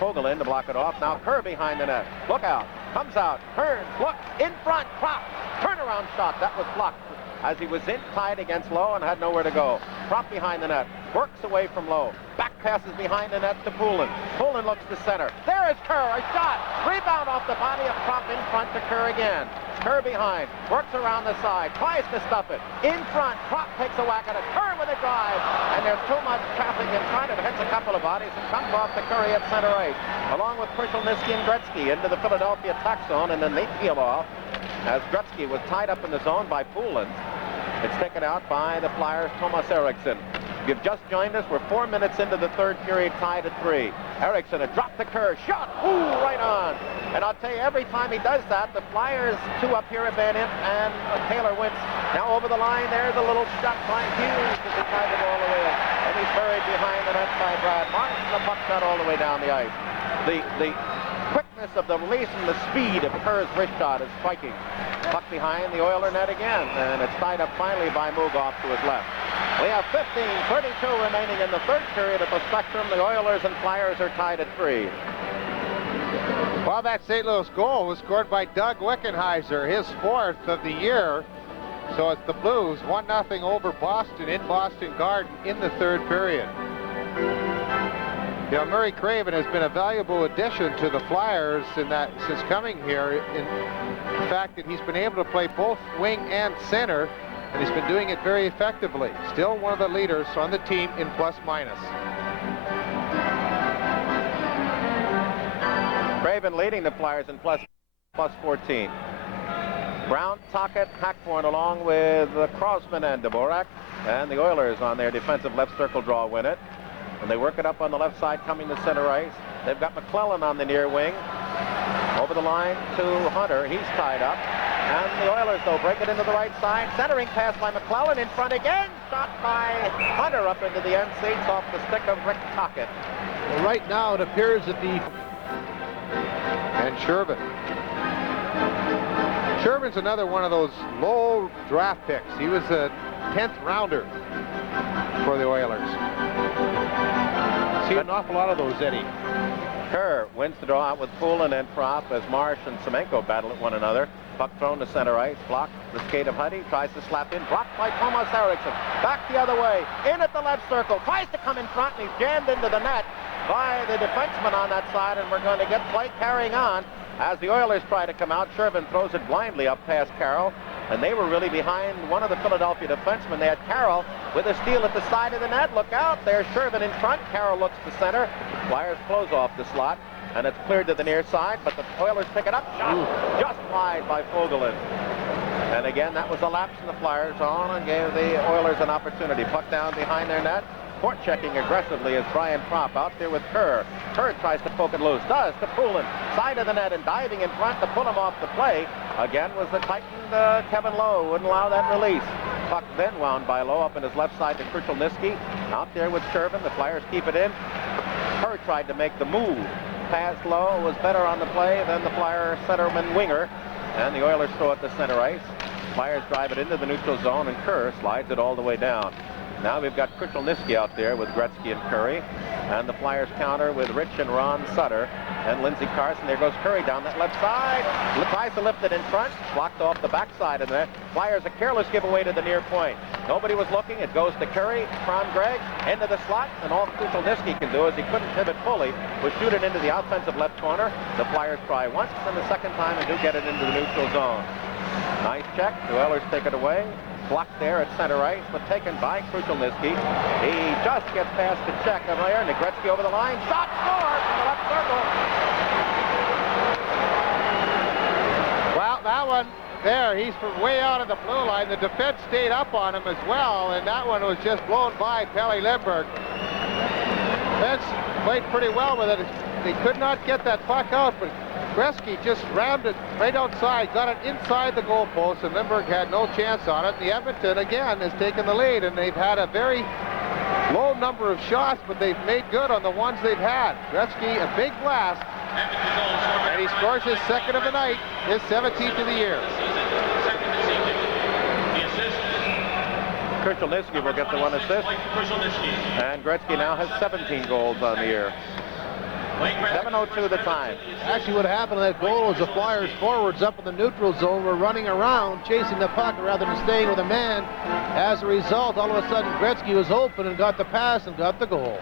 Fogelin to block it off. Now Kerr behind the net. Look out. Comes out. Turns. Look. In front. Propp. Turnaround shot. That was blocked as he was in tight against Lowe and had nowhere to go. Propp behind the net. Works away from Lowe. Back passes behind the net to Poulin. Poulin looks to center. There is Kerr. A shot. Rebound off the body of Propp in front to Kerr again. Kerr behind. Works around the side. Tries to stuff it. In front. Propp takes a whack at it. Kerr with a drive. And there's too much traffic in front. It hits a couple of bodies and comes off to Curry at center ice. Along with Krushelnyski and Gretzky into the Philadelphia attack zone, and then they peel off as Gretzky was tied up in the zone by Poulin. It's taken out by the Flyers' Thomas Eriksson. If you've just joined us, we're 4 minutes into the third period, tied at 3. Eriksson, a drop to Kerr, shot, ooh, right on. And I'll tell you, every time he does that, the Flyers, 2 up here at Van Imp, and Taylor Wentz. Now over the line, there's a little shot by Hughes as he tied the ball away. And he's buried behind the net by Brad Martin. The puck shot all the way down the ice. The quickness of the release and the speed of Kerr's wrist shot is striking. Puck behind the Oiler net again, and it's tied up finally by Mugoff to his left. We have 15:32 remaining in the third period at the Spectrum. The Oilers and Flyers are tied at 3. Well, that St. Louis goal was scored by Doug Wickenheiser, his 4th of the year. So it's the Blues 1-0 over Boston in Boston Garden in the third period. You know, Murray Craven has been a valuable addition to the Flyers in that since coming here, in the fact that he's been able to play both wing and center, and he's been doing it very effectively. Still one of the leaders on the team in plus-minus. Craven leading the Flyers in plus 14. Brown, Tocchet, Hackborn along with Crossman and Dvorak, and the Oilers on their defensive left circle draw win it. And they work it up on the left side coming to center ice. They've got McClellan on the near wing. Over the line to Hunter. He's tied up. And the Oilers, though, break it into the right side. Centering pass by McClellan in front again. Shot by Hunter up into the end seats off the stick of Rick Tocchet. Well, right now it appears that the... And Shervin. Shervin's another one of those low draft picks. He was a 10th rounder for the Oilers. See an awful lot of those, Eddie. Kerr wins the draw out with Poulin and Propp as Marsh and Semenko battle at one another. Puck thrown to center ice, blocked the skate of Huddy, tries to slap in, blocked by Thomas Eriksson. Back the other way, in at the left circle, tries to come in front, and he's jammed into the net by the defenseman on that side, and we're going to get play carrying on. As the Oilers try to come out, Shervin throws it blindly up past Carroll, and they were really behind one of the Philadelphia defensemen. They had Carroll with a steal at the side of the net. Look out, there's Shervin in front. Carroll looks to center. Flyers close off the slot, and it's cleared to the near side, but the Oilers pick it up. Shot just wide by Fogelin. And again, that was a lapse in the Flyers zone and gave the Oilers an opportunity. Puck down behind their net. Port checking aggressively is Brian Propp out there with Kerr. Kerr tries to poke it loose. Does to Poulin. Side of the net and diving in front to pull him off the play. Again was the Titan Kevin Lowe. Wouldn't allow that release. Puck then wound by Lowe up in his left side to Krushelnyski. Out there with Shervin. The Flyers keep it in. Kerr tried to make the move. Past Lowe was better on the play than the Flyer centerman winger. And the Oilers throw it to center ice. Flyers drive it into the neutral zone and Kerr slides it all the way down. Now we've got Krushelnyski out there with Gretzky and Curry. And the Flyers counter with Rich and Ron Sutter and Lindsey Carson. There goes Curry down that left side. Tries to lift it in front. Blocked off the backside of there. Flyers a careless giveaway to the near point. Nobody was looking. It goes to Curry from Gregg into the slot. And all Krushelnyski can do is he couldn't pivot fully. Was shoot it into the offensive left corner. The Flyers try once and the second time and do get it into the neutral zone. Nice check. The Oilers take it away. Blocked there at center ice, but taken by Krushelnyski. He just gets past the check of there, and Gretzky over the line. Shot, score from the left circle. Well, that one there, he's from way out of the blue line. The defense stayed up on him as well, and that one was just blown by Pelle Lindbergh. Benz played pretty well with it. He could not get that puck out, but Gretzky just rammed it right outside, got it inside the goalpost, and Lindbergh had no chance on it. The Edmonton, again, has taken the lead, and they've had a very low number of shots, but they've made good on the ones they've had. Gretzky, a big blast, and he scores his second of the night, his 17th of the year. Krushelnyski will get the 1 assist, and Gretzky now has 17 goals on the year. 7:02 the time. Actually, what happened on that goal was the Flyers forwards up in the neutral zone were running around, chasing the puck rather than staying with a man. As a result, all of a sudden, Gretzky was open and got the pass and got the goal.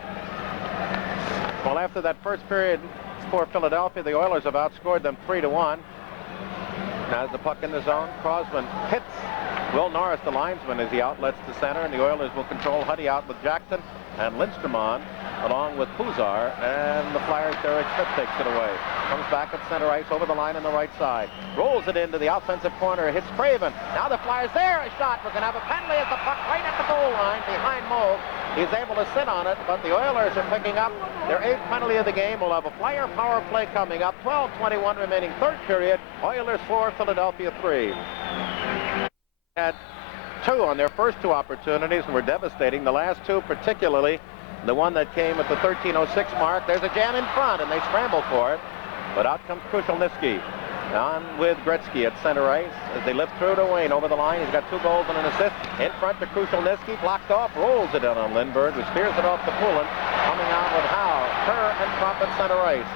Well, after that first period for Philadelphia, the Oilers have outscored them 3-1. Has the puck in the zone. Crosman hits Will Norris, the linesman, as he outlets to center, and the Oilers will control Huddy out with Jackson and Lindstrom on, along with Puzar, and the Flyers' Derek Smith takes it away. Comes back at center ice over the line on the right side. Rolls it into the offensive corner, hits Craven. Now the Flyers there, a shot. We're going to have a penalty at the puck right at the goal line behind Moe. He's able to sit on it, but the Oilers are picking up their 8th penalty of the game. We'll have a Flyer power play coming up. 12:21 remaining third period. Oilers 4, Philadelphia 3. Had 2 on their first 2 opportunities and were devastating. The last 2 particularly. The one that came at the 13:06 mark, there's a jam in front, and they scramble for it. But out comes Krushelnyski. On with Gretzky at center ice as they lift through to Wayne over the line. He's got 2 goals and an assist. In front to Krushelnyski, blocked off, rolls it in on Lindbergh, who steers it off to Poulin. Coming out with Howe, Kerr, and Propp at center ice.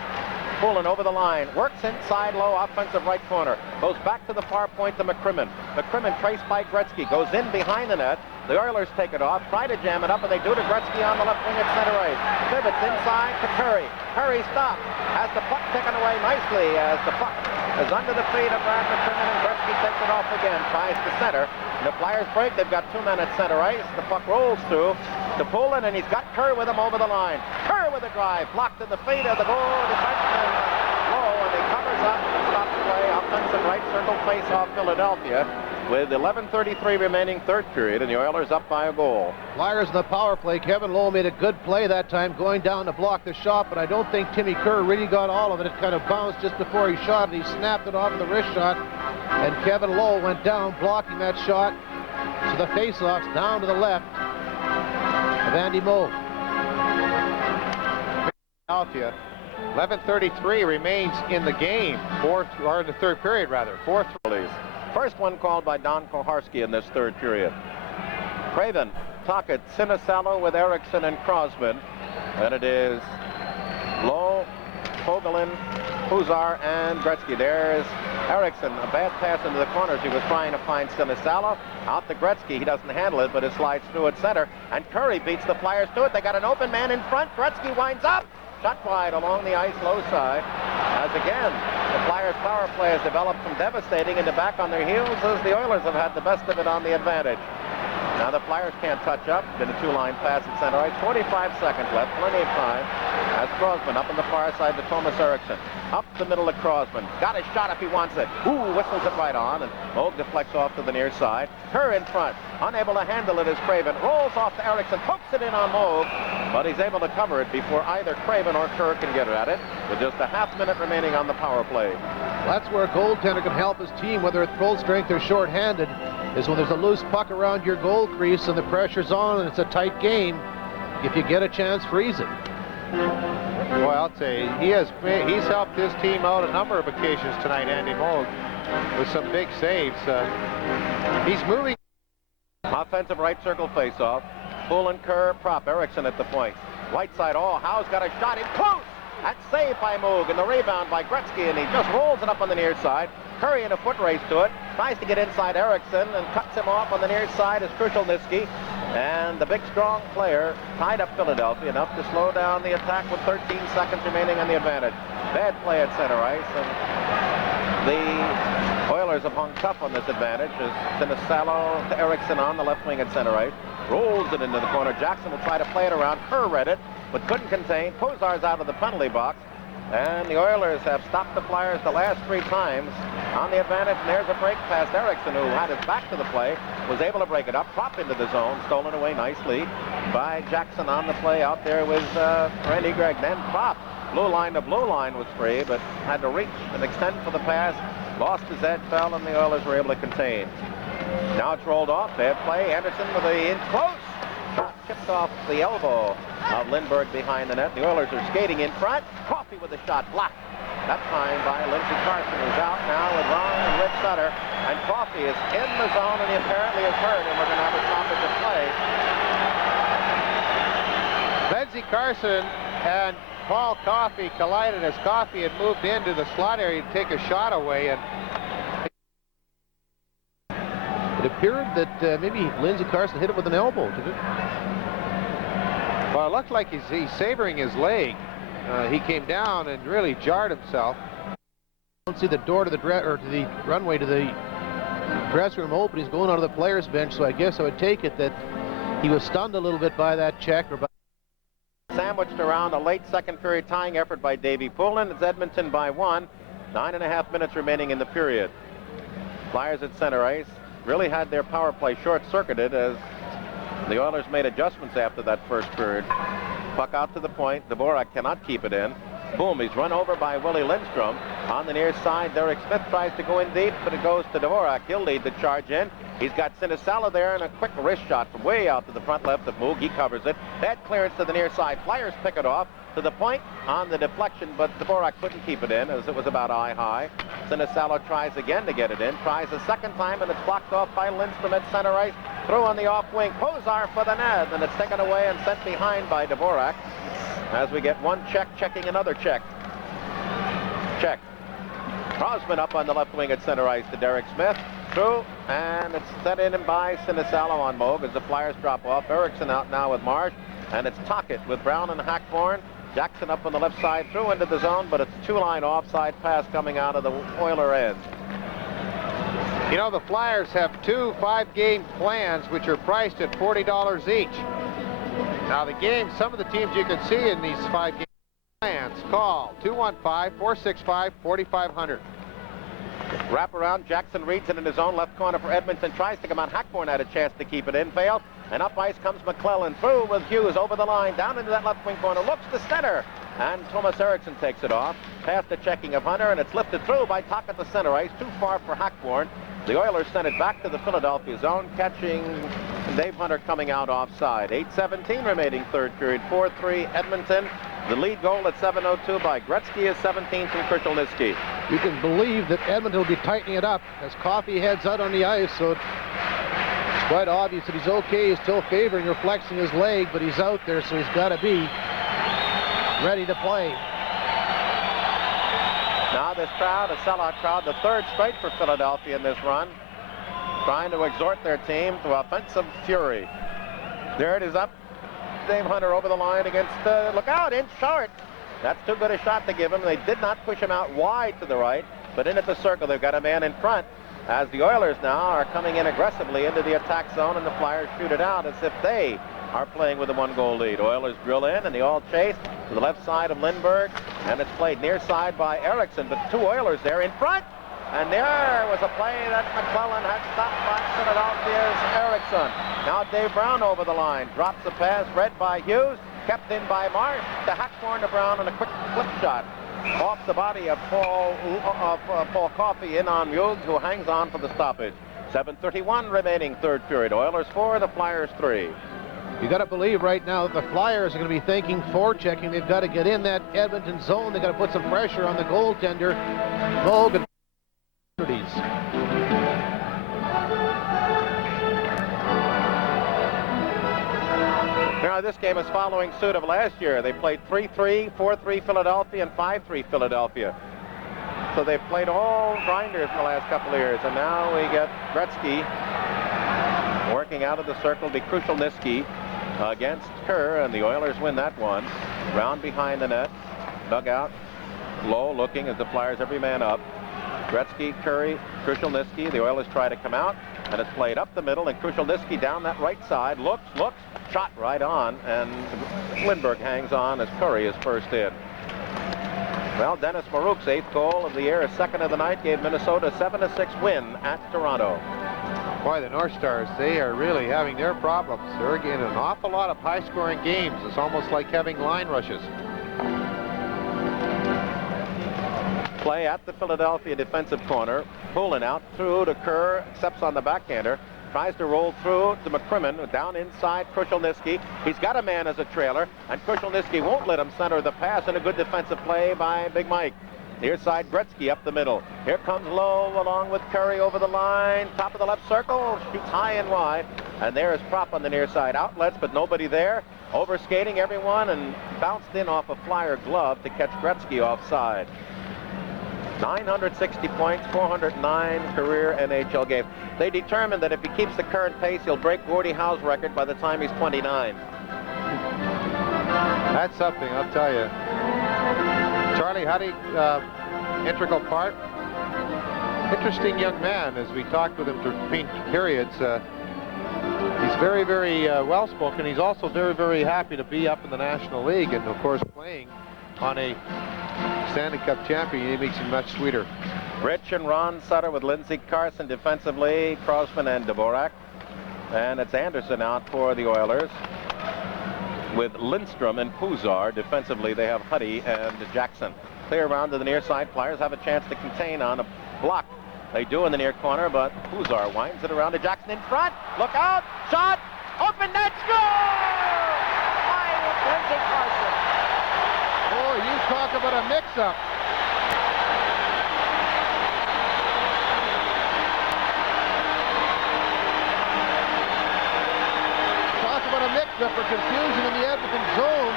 Poulin over the line, works inside low, offensive right corner. Goes back to the far point to McCrimmon. McCrimmon traced by Gretzky, goes in behind the net. The Oilers take it off, try to jam it up, and they do to Gretzky on the left wing at center ice. Pivots inside to Curry. Curry stops, has the puck taken away nicely as the puck is under the feet of Brad McCrimmon, and Gretzky takes it off again, tries to center. And the Flyers break, they've got 2 men at center ice. The puck rolls through to Poulin, and he's got Kerr with him over the line. Kerr with a drive, blocked in the feet of the goal defenseman Low, and he covers up and stops play. Offensive right circle face off Philadelphia with 11:33 remaining third period, and the Oilers up by a goal. Flyers in the power play. Kevin Lowe made a good play that time going down to block the shot, but I don't think Timmy Kerr really got all of it. It kind of bounced just before he shot, and he snapped it off of the wrist shot, and Kevin Lowe went down blocking that shot. So the face-off's down to the left of Andy Moe. Philadelphia. 11:33 remains in the game. Or in the third period, rather. 4-3. First one called by Don Koharski in this third period. Craven, Tocchet, Sinisalo with Erickson and Crosman. And it is Lowe, Fogelin, Puzar, and Gretzky. There's Erickson, a bad pass into the corners. He was trying to find Sinisalo. Out to Gretzky. He doesn't handle it, but it slides through at center. And Curry beats the Flyers to it. They got an open man in front. Gretzky winds up. Shot wide along the ice, low side. As again, the Flyers' power play has developed from devastating into back on their heels as the Oilers have had the best of it on the advantage. Now the Flyers can't touch up. Then a 2-line pass at center ice. 25 seconds left, plenty of time. As Crosman up on the far side to Thomas Eriksson. Up the middle of Crosman. Got his shot if he wants it. Ooh, whistles it right on, and Moog deflects off to the near side. Kerr in front. Unable to handle it as Craven rolls off to Eriksson. Pokes it in on Moog, but he's able to cover it before either Craven or Kerr can get at it, with just a half-minute remaining on the power play. That's where a goaltender can help his team, whether it's full strength or short-handed, is when there's a loose puck around your goal crease and the pressure's on and it's a tight game. If you get a chance, freeze it. Well, I'll say he's helped his team out a number of occasions tonight, Andy Moog, with some big saves. He's moving. Offensive right circle faceoff. Poulin, Kerr, Propp, Erickson at the point. Right side, Howe's got a shot in close. That's saved by Moog, and the rebound by Gretzky, and he just rolls it up on the near side. Curry in a foot race to it. Tries to get inside Erickson and cuts him off on the near side is Krushelnyski. And the big, strong player tied up Philadelphia enough to slow down the attack with 13 seconds remaining on the advantage. Bad play at center ice, and the Oilers have hung tough on this advantage as Sinisalo to Erickson on the left wing at center ice. Rolls it into the corner. Jackson will try to play it around. Kerr read it, but couldn't contain. Pozar's out of the penalty box. And the Oilers have stopped the Flyers the last 3 times on the advantage. And there's a break past Erickson, who had his back to the play, was able to break it up, drop into the zone, stolen away nicely by Jackson on the play out there with Randy Gregg. Then Propp, blue line to blue line, was free, but had to reach and extend for the pass. Lost his edge, fell, and the Oilers were able to contain. Now it's rolled off. Bad play. Anderson with the in close. Shot chipped off the elbow of Lindbergh behind the net. The Oilers are skating in front. Coffey with a shot blocked. That time by Lindsey Carson, who's out now with Ron and Rich Sutter. And Coffey is in the zone, and he apparently is hurt, and we're going to have a stoppage of play. Lindsey Carson and Paul Coffey collided as Coffey had moved into the slot area to take a shot away, and it appeared that maybe Lindsey Carson hit him with an elbow, did it? well, it looked like he's savoring his leg. He came down and really jarred himself. I don't see the door to the to the runway to the dressing room open. He's going out of the players' bench, so I guess I would take it that he was stunned a little bit by that check. Or by Sandwiched around a late second period tying effort by Davey Poulin. It's Edmonton by 1. 9.5 minutes remaining in the period. Flyers at center ice really had their power play short-circuited as the Oilers made adjustments after that first period. Puck out to the point. Dvorak cannot keep it in. Boom, he's run over by Willie Lindstrom. On the near side, Derek Smith tries to go in deep, but it goes to Dvorak. He'll lead the charge in. He's got Sinisalo there, and a quick wrist shot from way out to the front left of Moog. He covers it. Bad clearance to the near side. Flyers pick it off to the point on the deflection, but Dvorak couldn't keep it in as it was about eye-high. Sinisalo tries again to get it in. Tries a second time, and it's blocked off by Lindstrom at center ice. Through on the off wing. Posar for the net, and it's taken away and sent behind by Dvorak. As we get one check, checking another check. Check. Crosman up on the left wing at center ice to Derek Smith. Through, and it's set in by Sinisalo on Moog as the Flyers drop off. Erickson out now with Marsh, and it's Tocchet with Brown and Hackborn. Jackson up on the left side, through into the zone, but it's a 2-line offside pass coming out of the Oiler end. you know, the Flyers have 2 5-game plans which are priced at $40 each. Now the game, some of the teams you can see in these 5-game plans, call 215-465-4500. Wrap around, Jackson reads it in his own left corner for Edmonton, tries to come on. Hackborn had a chance to keep it in, failed. And up ice comes McClellan, through with Hughes over the line, down into that left wing corner, looks to center. And Thomas Eriksson takes it off, past the checking of Hunter, and it's lifted through by Tocchet to center ice, too far for Hackborn. The Oilers sent it back to the Philadelphia zone, catching Dave Hunter coming out offside. 8:17 remaining third period, 4-3 Edmonton. The lead goal at 7:02 by Gretzky is 17 from Krushelnyski. You can believe that Edmonton will be tightening it up as Coffey heads out on the ice, so it's quite obvious that he's okay. He's still favoring or flexing his leg, but he's out there, so he's got to be ready to play. Now this crowd, a sellout crowd, the third straight for Philadelphia in this run, trying to exhort their team to offensive fury. There it is up. Dave Hunter over the line against, look out, in short. That's too good a shot to give him. They did not push him out wide to the right, but in at the circle, they've got a man in front. As the Oilers now are coming in aggressively into the attack zone, and the Flyers shoot it out as if they are playing with a 1-goal lead. Oilers drill in, and they all chase to the left side of Lindbergh, and it's played near side by Erickson, but 2 Oilers there in front. And there was a play that McClellan had stopped by Philadelphia's Erickson. Now Dave Brown over the line, drops the pass, read by Hughes, kept in by Marsh, to Hackborn to Brown, and a quick flip shot off the body of Paul Coffey in on Hughes, who hangs on for the stoppage. 7:31 remaining third period. Oilers 4, the Flyers 3. You got to believe right now that the Flyers are going to be thinking forechecking. They've got to get in that Edmonton zone. They've got to put some pressure on the goaltender, Moog. Now this game is following suit of last year. They played 3-3, 4-3 Philadelphia, and 5-3 Philadelphia. So they've played all grinders in the last couple of years. And now we get Gretzky working out of the circle, the Krushelnyski against Kerr, and the Oilers win that one. Round behind the net, dugout, low looking as the Flyers every man up. Gretzky, Curry, Krushelnyski. The Oilers try to come out, and it's played up the middle, and Krushelnyski down that right side, looks, shot right on, and Lindbergh hangs on as Curry is first in. Well, Dennis Marouk's 8th goal of the year, his 2nd of the night, gave Minnesota a 7-6 win at Toronto. Boy, the North Stars, they are really having their problems. They're getting an awful lot of high-scoring games. It's almost like having line rushes. Play at the Philadelphia defensive corner. Poulin out through to Kerr, accepts on the backhander. Tries to roll through to McCrimmon, down inside Krushelnyski. He's got a man as a trailer, and Krushelnyski won't let him center the pass, and a good defensive play by Big Mike. Near side, Gretzky up the middle. Here comes Lowe along with Curry over the line. Top of the left circle, shoots high and wide. And there is Prop on the near side. Outlets, but nobody there. Overskating everyone and bounced in off a Flyer glove to catch Gretzky offside. 960 points, 409 career NHL games. They determined that if he keeps the current pace, he'll break Gordie Howe's record by the time he's 29. That's something, I'll tell you. Charlie Huddy, integral part. Interesting young man. As we talked with him between periods, he's very, very well-spoken. He's also very, very happy to be up in the National League and, of course, playing on a Stanley Cup champion. It makes him much sweeter. Rich and Ron Sutter with Lindsey Carson defensively, Crosman and Dvorak. And it's Anderson out for the Oilers. With Lindstrom and Puzar defensively, they have Huddy and Jackson. Clear around to the near side. Flyers have a chance to contain on a block. They do in the near corner, but Puzar winds it around to Jackson in front. Look out! Shot! Open net! Score! By Lindsey Carson. Oh, you talk about a mix-up. Talk about a mix-up or confusion in the Edmonton zone.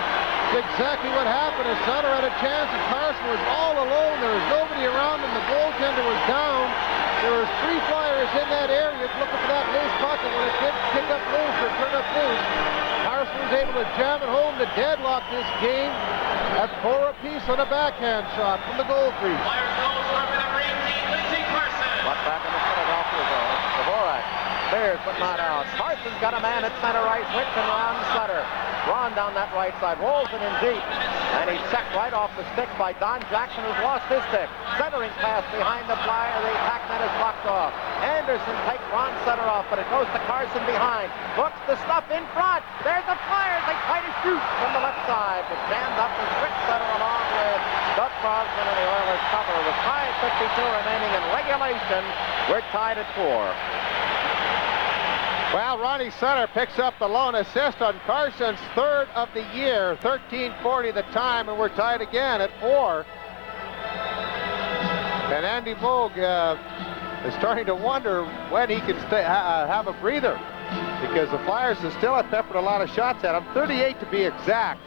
It's exactly what happened. As Sutter had a chance, and Carson was all alone. There was nobody around him. The goaltender was down. There was 3 Flyers in that area looking for that loose puck, and when it did kick up loose or turn up loose, Carson was able to jam it home to deadlock this game at 4 apiece on a backhand shot from the goal crease. Flyers goal scorer for number 18, Lindsey Carson. Luck back in the Philadelphia zone. Dvorak clears but not out. Carson's got a man at center ice. Rich and Ron Sutter. Ron down that right side, rolls it in deep, and he's set right off the stick by Don Jackson, who's lost his stick. Centering pass behind the Flyer, the attack net is blocked off. Anderson takes Ron Sutter off, but it goes to Carson behind. Looks the stuff in front. There's the Flyers. They try to shoot from the left side, but jammed up with Rich Sutter along with Doug Crosman and the Oilers cover. With 5:52 remaining in regulation, we're tied at 4. Well, Ronnie Sutter picks up the lone assist on Carson's 3rd of the year. 13:40 the time, and we're tied again at 4. And Andy Moog is starting to wonder when he can have a breather, because the Flyers have still peppered a lot of shots at him, 38 to be exact.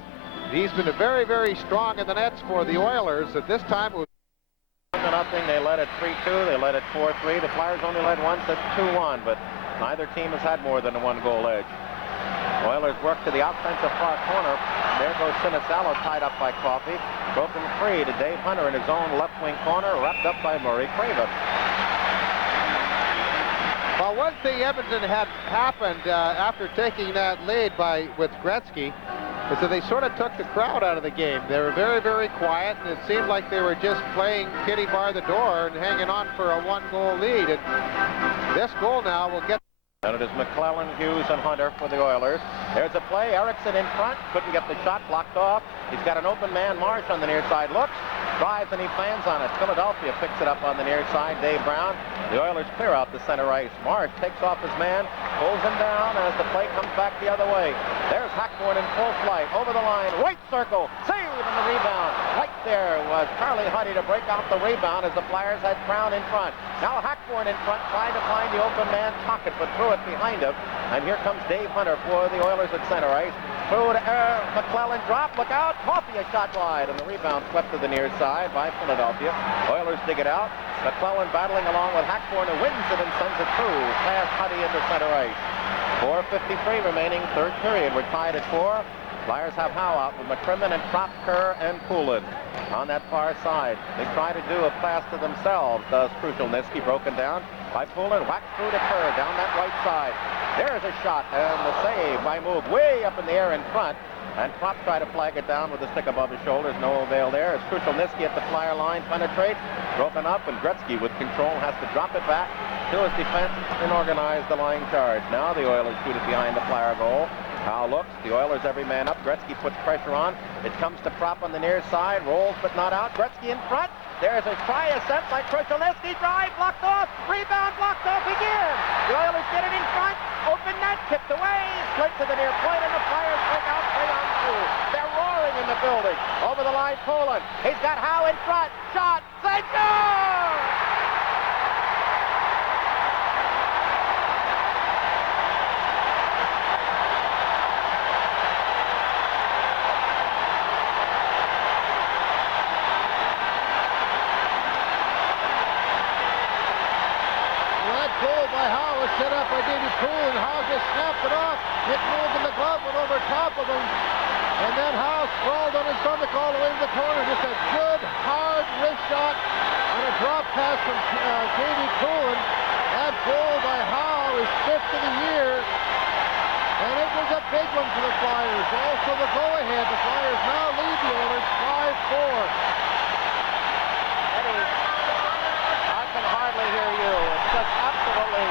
He's been very, very strong in the nets for the Oilers. At this time, it was 1-0. They led at 3-2. They led at 4-3. The Flyers only led once at 2-1, but neither team has had more than a 1-goal edge. Oilers work to the offensive far corner. There goes Sinisalo, tied up by Coffey. Broken free to Dave Hunter in his own left wing corner, wrapped up by Murray Craven. Well, one thing Edmonton had happened after taking that lead with Gretzky is that they sort of took the crowd out of the game. They were very, very quiet, and it seemed like they were just playing kitty bar the door and hanging on for a 1-goal lead. And this goal now will get... And it is McClellan, Hughes, and Hunter for the Oilers. There's a play. Erickson in front. Couldn't get the shot. Blocked off. He's got an open man. Marsh on the near side. Looks. Drives, and he plans on it. Philadelphia picks it up on the near side. Dave Brown. The Oilers clear out the center ice. Marsh takes off his man. Pulls him down as the play comes back the other way. There's Hackborn in full flight. Over the line. Right circle. Save and the rebound. Right there was Charlie Huddy to break out the rebound as the Flyers had Brown in front. Now Hackborn in front, trying to find the open man pocket, but threw it behind him. And here comes Dave Hunter for the Oilers at center ice. Through to McClellan, drop, look out. Coffey a shot wide, and the rebound swept to the near side by Philadelphia. Oilers dig it out. McClellan battling along with Hackborn, who wins it and sends it through past Huddy into center ice. 4:53 remaining, 3rd period. We're tied at 4. Flyers have Howe out with McCrimmon and Prop, Kerr, and Poulin on that far side. They try to do a pass to themselves. Does Krushelnyski, broken down. by Poulin, whacked through to Kerr down that right side. There's a shot, and the save by Moog way up in the air in front. And Kropp tried to flag it down with the stick above his shoulders. No avail there. As Krushelnyski at the flyer line penetrates, broken up, and Gretzky with control has to drop it back to his defense and organize the line charge. Now the Oilers shoot it behind the flyer goal. Howe looks. The Oilers every man up. Gretzky puts pressure on. It comes to Kropp on the near side. Rolls but not out. Gretzky in front. There's a try attempt by Krushelnyski. Drive blocked off. Rebound blocked off again. The Oilers get it in front. Open net. Tipped away. Slid to the near point, and the Flyers break out 3-on-2. They're roaring in the building. Over the line, Poulin. He's got Howe in front. Shot. Score! Set up by Davey Poulin. Howe just snapped it off. Hit Moog in the glove, went over top of him. And then Howe sprawled on his stomach all the way to the corner. Just a good, hard wrist shot and a drop pass from Davey Poulin. That goal by Howe is 5th of the year. And it was a big one for the Flyers. Also the go-ahead. The Flyers now lead the Oilers 5-4. Eddie, I can hardly hear you. It's just absolutely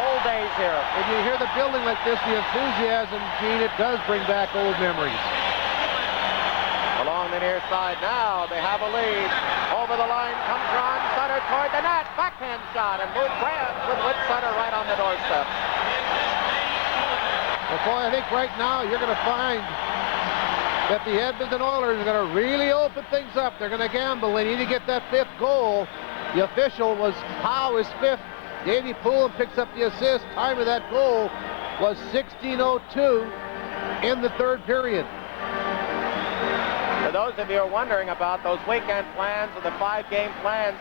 old days here. When you hear the building like this, the enthusiasm, Gene, it does bring back old memories. Along the near side now, they have a lead. Over the line comes Ron Sutter toward the net. Backhand shot, and Moog grabs with Sutter right on the doorstep. Well, boy, I think right now you're going to find that the Edmonton Oilers are going to really open things up. They're going to gamble. They need to get that 5th goal. The official was Howe is 5th. Davey Poulin picks up the assist. Time of that goal was 16:02 in the 3rd period. For those of you who are wondering about those weekend plans or the 5-game plans,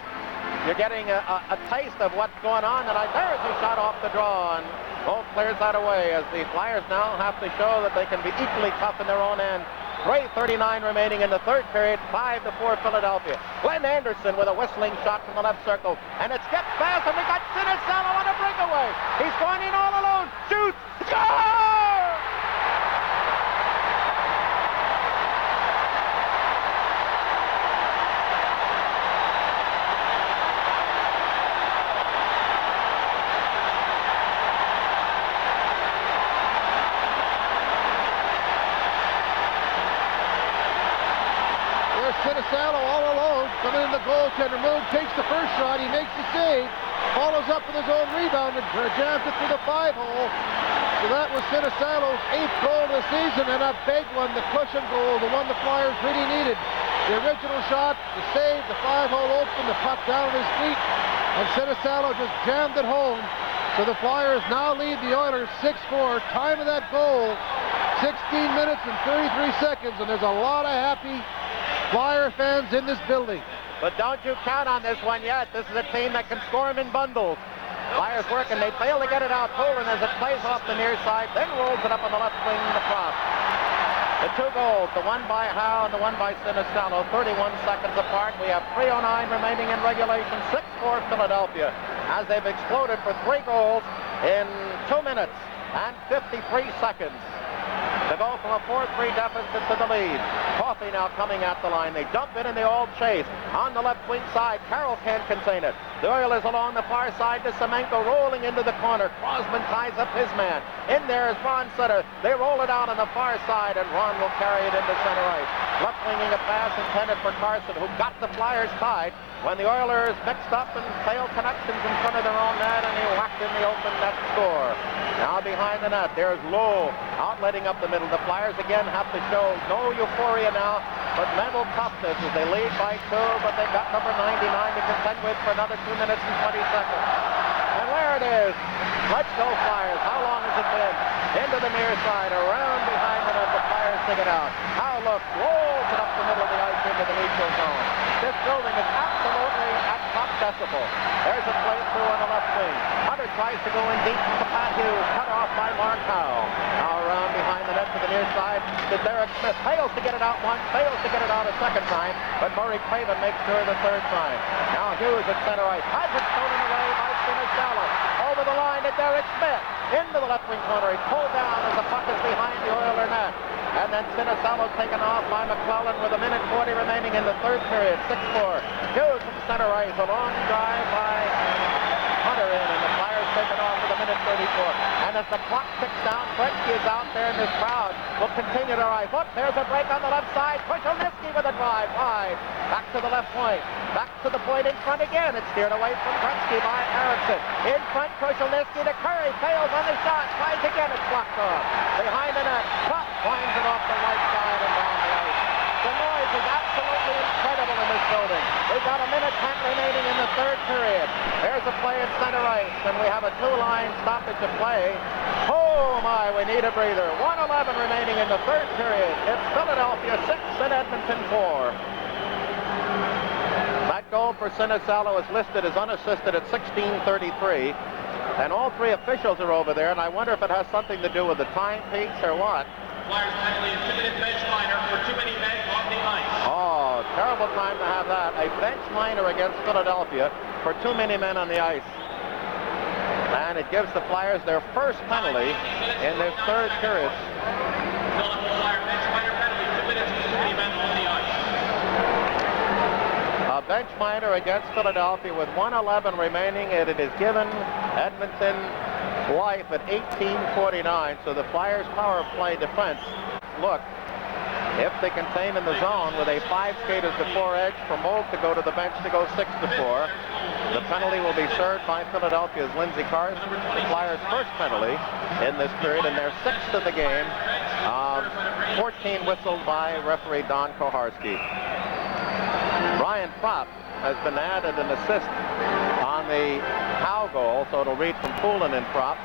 you're getting a taste of what's going on tonight. There's a shot off the draw, and Moog clears that away as the Flyers now have to show that they can be equally tough in their own end. 3:39 remaining in the 3rd period, 5-4 Philadelphia. Glenn Anderson with a whistling shot from the left circle, and it skips past, and we got Sinisalo on a breakaway. He's going in all alone. Shoots! Score! Sinisalo all alone, coming in the goaltender. Moog takes the first shot. He makes the save, follows up with his own rebound, and jams it through the 5-hole. So that was Sinisalo's 8th goal of the season, and a big one, the cushion goal, the one the Flyers really needed. The original shot, the save, the 5-hole open, the puck down at his feet, and Sinisalo just jammed it home. So the Flyers now lead the Oilers 6-4. Time of that goal, 16 minutes and 33 seconds, and there's a lot of happy Flyer fans in this building. But don't you count on this one yet. This is a team that can score them in bundles. Flyers working. They fail to get it out. Poulin as it plays off the near side, then rolls it up on the left wing to Kropp. The 2 goals, the one by Howe and the one by Sinisalo, 31 seconds apart. We have 3:09 remaining in regulation, 6-4 Philadelphia, as they've exploded for 3 goals in 2 minutes and 53 seconds. To go from a 4-3 deficit to the lead. Coffey now coming at the line. They dump it and they all chase. On the left wing side, Carroll can't contain it. The Oilers along the far side to Semenko, rolling into the corner. Crosman ties up his man. In there is Ron Sutter. They roll it out on the far side, and Ron will carry it into center ice. Left winging a pass intended for Carson, who got the Flyers tied when the Oilers mixed up and failed connections in front of their own net, and he whacked in the open net score. Now behind the net, there's Lowe outletting up the middle. The Flyers again have to show no euphoria now, but mental toughness as they lead by 2, but they've got number 99 to contend with for another 2 minutes and 20 seconds. And there it is. Let's go Flyers. How long has it been? Into the near side, around behind the net, the Flyers dig it out. Howe looks, rolls it up the middle of the ice into the neutral zone. This building is absolutely at top decibel. There's a play through on the left wing. Hunter tries to go in deep to Pat Hughes, cut off by Mark Howe. Now around behind the net to the near side to Derek Smith. Fails to get it out once, fails to get it out a second time, but Murray Craven makes sure the third time. Now Hughes at center ice. Has it stolen away by Sinisalo. Over the line to Derek Smith. Into the left wing corner. He's pulled down as the puck is behind the Oiler net. And then Sinisalo taken off by McClellan with 1:40 remaining in the third period. 6-4. Hughes from center ice. A long drive by Hunter in, and the Flyers take it off with 1:34. And as the clock ticks down, Gretzky is out there, and this crowd will continue to rise. Look, there's a break on the left side. Krushelnyski with a drive. Wide. Back to the left point. Back to the point in front again. It's steered away from Gretzky by Eriksson. In front, Krushelnyski to Curry. Fails on the shot. Tries again. It's blocked off. Behind the net. Puck winds it off the right side and down the ice. The noise is absolutely incredible in this building. We've got 1:10 remaining in the third period. There's a play at center ice, and we have a two-line stoppage of play. Oh, my, we need a breather. 1:11 remaining in the third period. It's Philadelphia 6 and Edmonton 4. That goal for Sinisalo is listed as unassisted at 16:33. And all three officials are over there, and I wonder if it has something to do with the timepiece or what. Flyers penalty, a 2-minute bench liner for too many men on the ice. Oh, terrible time to have that. A bench liner against Philadelphia for too many men on the ice. And it gives the Flyers their first penalty in this third period. Philadelphia Flyer bench liner penalty, 2 minutes for too many men on the ice. A bench minor against Philadelphia with 1:11 remaining, and it is given Edmonton life at 18:49. So the Flyers' power play defense, look, if they contain in the zone with a 5 skaters to 4 edge for Mold to go to the bench to go 6-4, the penalty will be served by Philadelphia's Lindsey Carson. The Flyers' first penalty in this period, and their 6th of the game. 14 whistled by referee Don Koharski. Ryan Propp has been added an assist on the Howe goal, so it'll read from Poulin and Propp.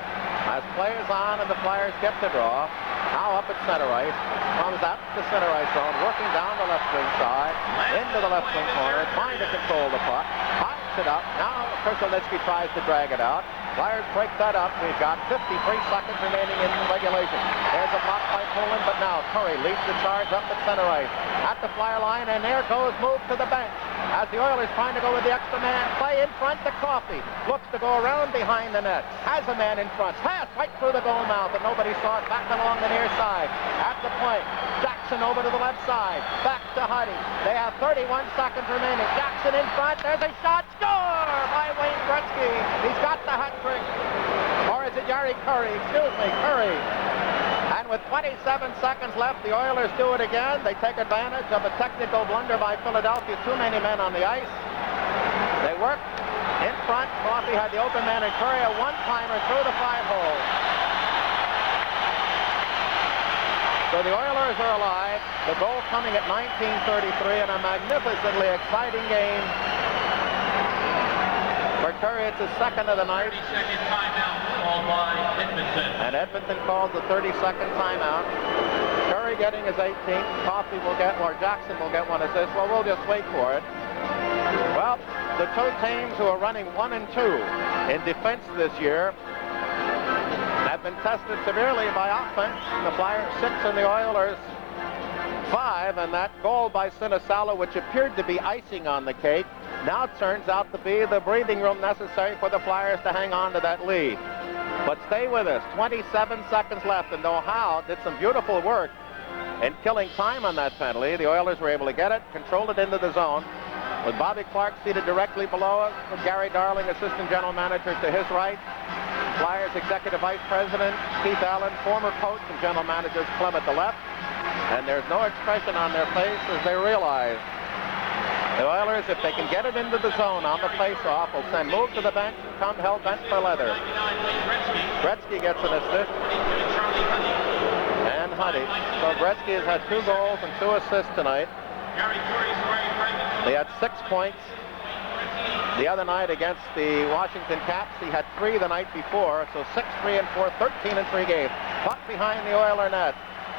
As players on and the Flyers get the draw, Howe up at center ice, comes out to the center ice zone, working down the left wing side, into the left wing corner, trying to control the puck, pops it up. Now Krushelnyski tries to drag it out. Flyers break that up. We've got 53 seconds remaining in regulation. There's a block by Poulin, but now Curry leads the charge up at center ice. At the Flyer line, and there goes move to the bench. As the Oilers trying to go with the extra man, play in front to Coffey. Looks to go around behind the net. Has a man in front. Pass right through the goal mouth, and nobody saw it. Back along the near side. At the point, Jackson over to the left side. Back to Huddy. They have 31 seconds remaining. Jackson in front. There's a shot. Score by Wayne Gretzky. He's got the hat trick. Or is it Yari Curry? Excuse me, Curry. And with 27 seconds left, the Oilers do it again. They take advantage of a technical blunder by Philadelphia. Too many men on the ice. They work in front. Coffey had the open man, and Curry a one-timer through the 5-hole. So the Oilers are alive. The goal coming at 19:33 in a magnificently exciting game. For Curry, it's his second of the night. 30-second timeout called by Edmonton. And Edmonton calls the 30-second timeout. Curry getting his 18th. Coffey will get, or Jackson will get one assist. Well, we'll just wait for it. Well, the two teams who are running 1 and 2 in defense this year have been tested severely by offense. The Flyers 6 and the Oilers 5, and that goal by Sinisalo, which appeared to be icing on the cake, now turns out to be the breathing room necessary for the Flyers to hang on to that lead. But stay with us. 27 seconds left, and though Howe did some beautiful work in killing time on that penalty, the Oilers were able to get it, control it into the zone, with Bobby Clark seated directly below it, with Gary Darling, assistant general manager, to his right. Flyers executive vice president Keith Allen, former coach and general manager Clem at the left. And there's no expression on their face as they realize the Oilers, if they can get it into the zone on the face-off, will send move to the bench, come hell bent for leather. Gretzky gets an assist. And Huddy. So Gretzky has had 2 goals and 2 assists tonight. He had 6 points the other night against the Washington Caps. He had 3 the night before, so 6, 3, and 4, 13 in 3 games. Puck behind the Oiler net.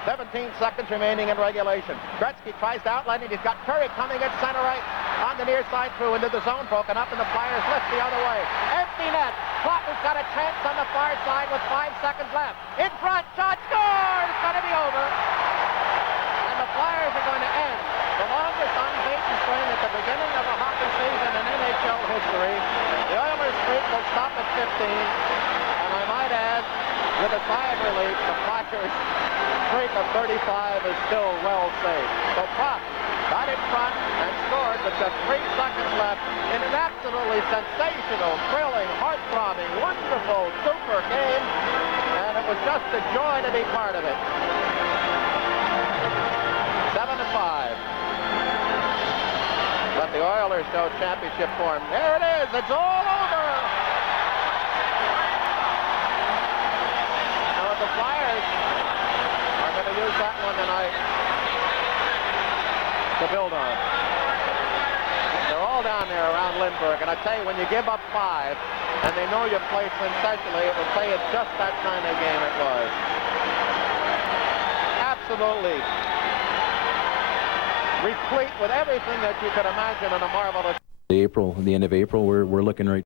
17 seconds remaining in regulation. Gretzky tries to outline it. He's got Curry coming at center right on the near side through into the zone, broken up, and the Flyers lift the other way. Empty net. Plotner's got a chance on the far side with 5 seconds left. In front, shot, score! is going to be over. And the Flyers are going to end the longest unbeaten string at the beginning of a hockey season in NHL history. The Oilers' streak will stop at 15. And I might add, with a sigh of relief, the Flyers' streak of 35 is still well safe. So Propp got in front and scored with just 3 seconds left in an absolutely sensational, thrilling, heart-throbbing, wonderful, super game. And it was just a joy to be part of it. 7-5. But the Oilers show championship form. There it is. It's all over. Now the Flyers are going to use that one tonight to build on. They're all down there around Lindbergh, and I tell you, when you give up 5 and they know you played sensationally, it will say it's just that kind of game it was. Absolutely replete with everything that you could imagine in a marvelous. The end of April, we're looking right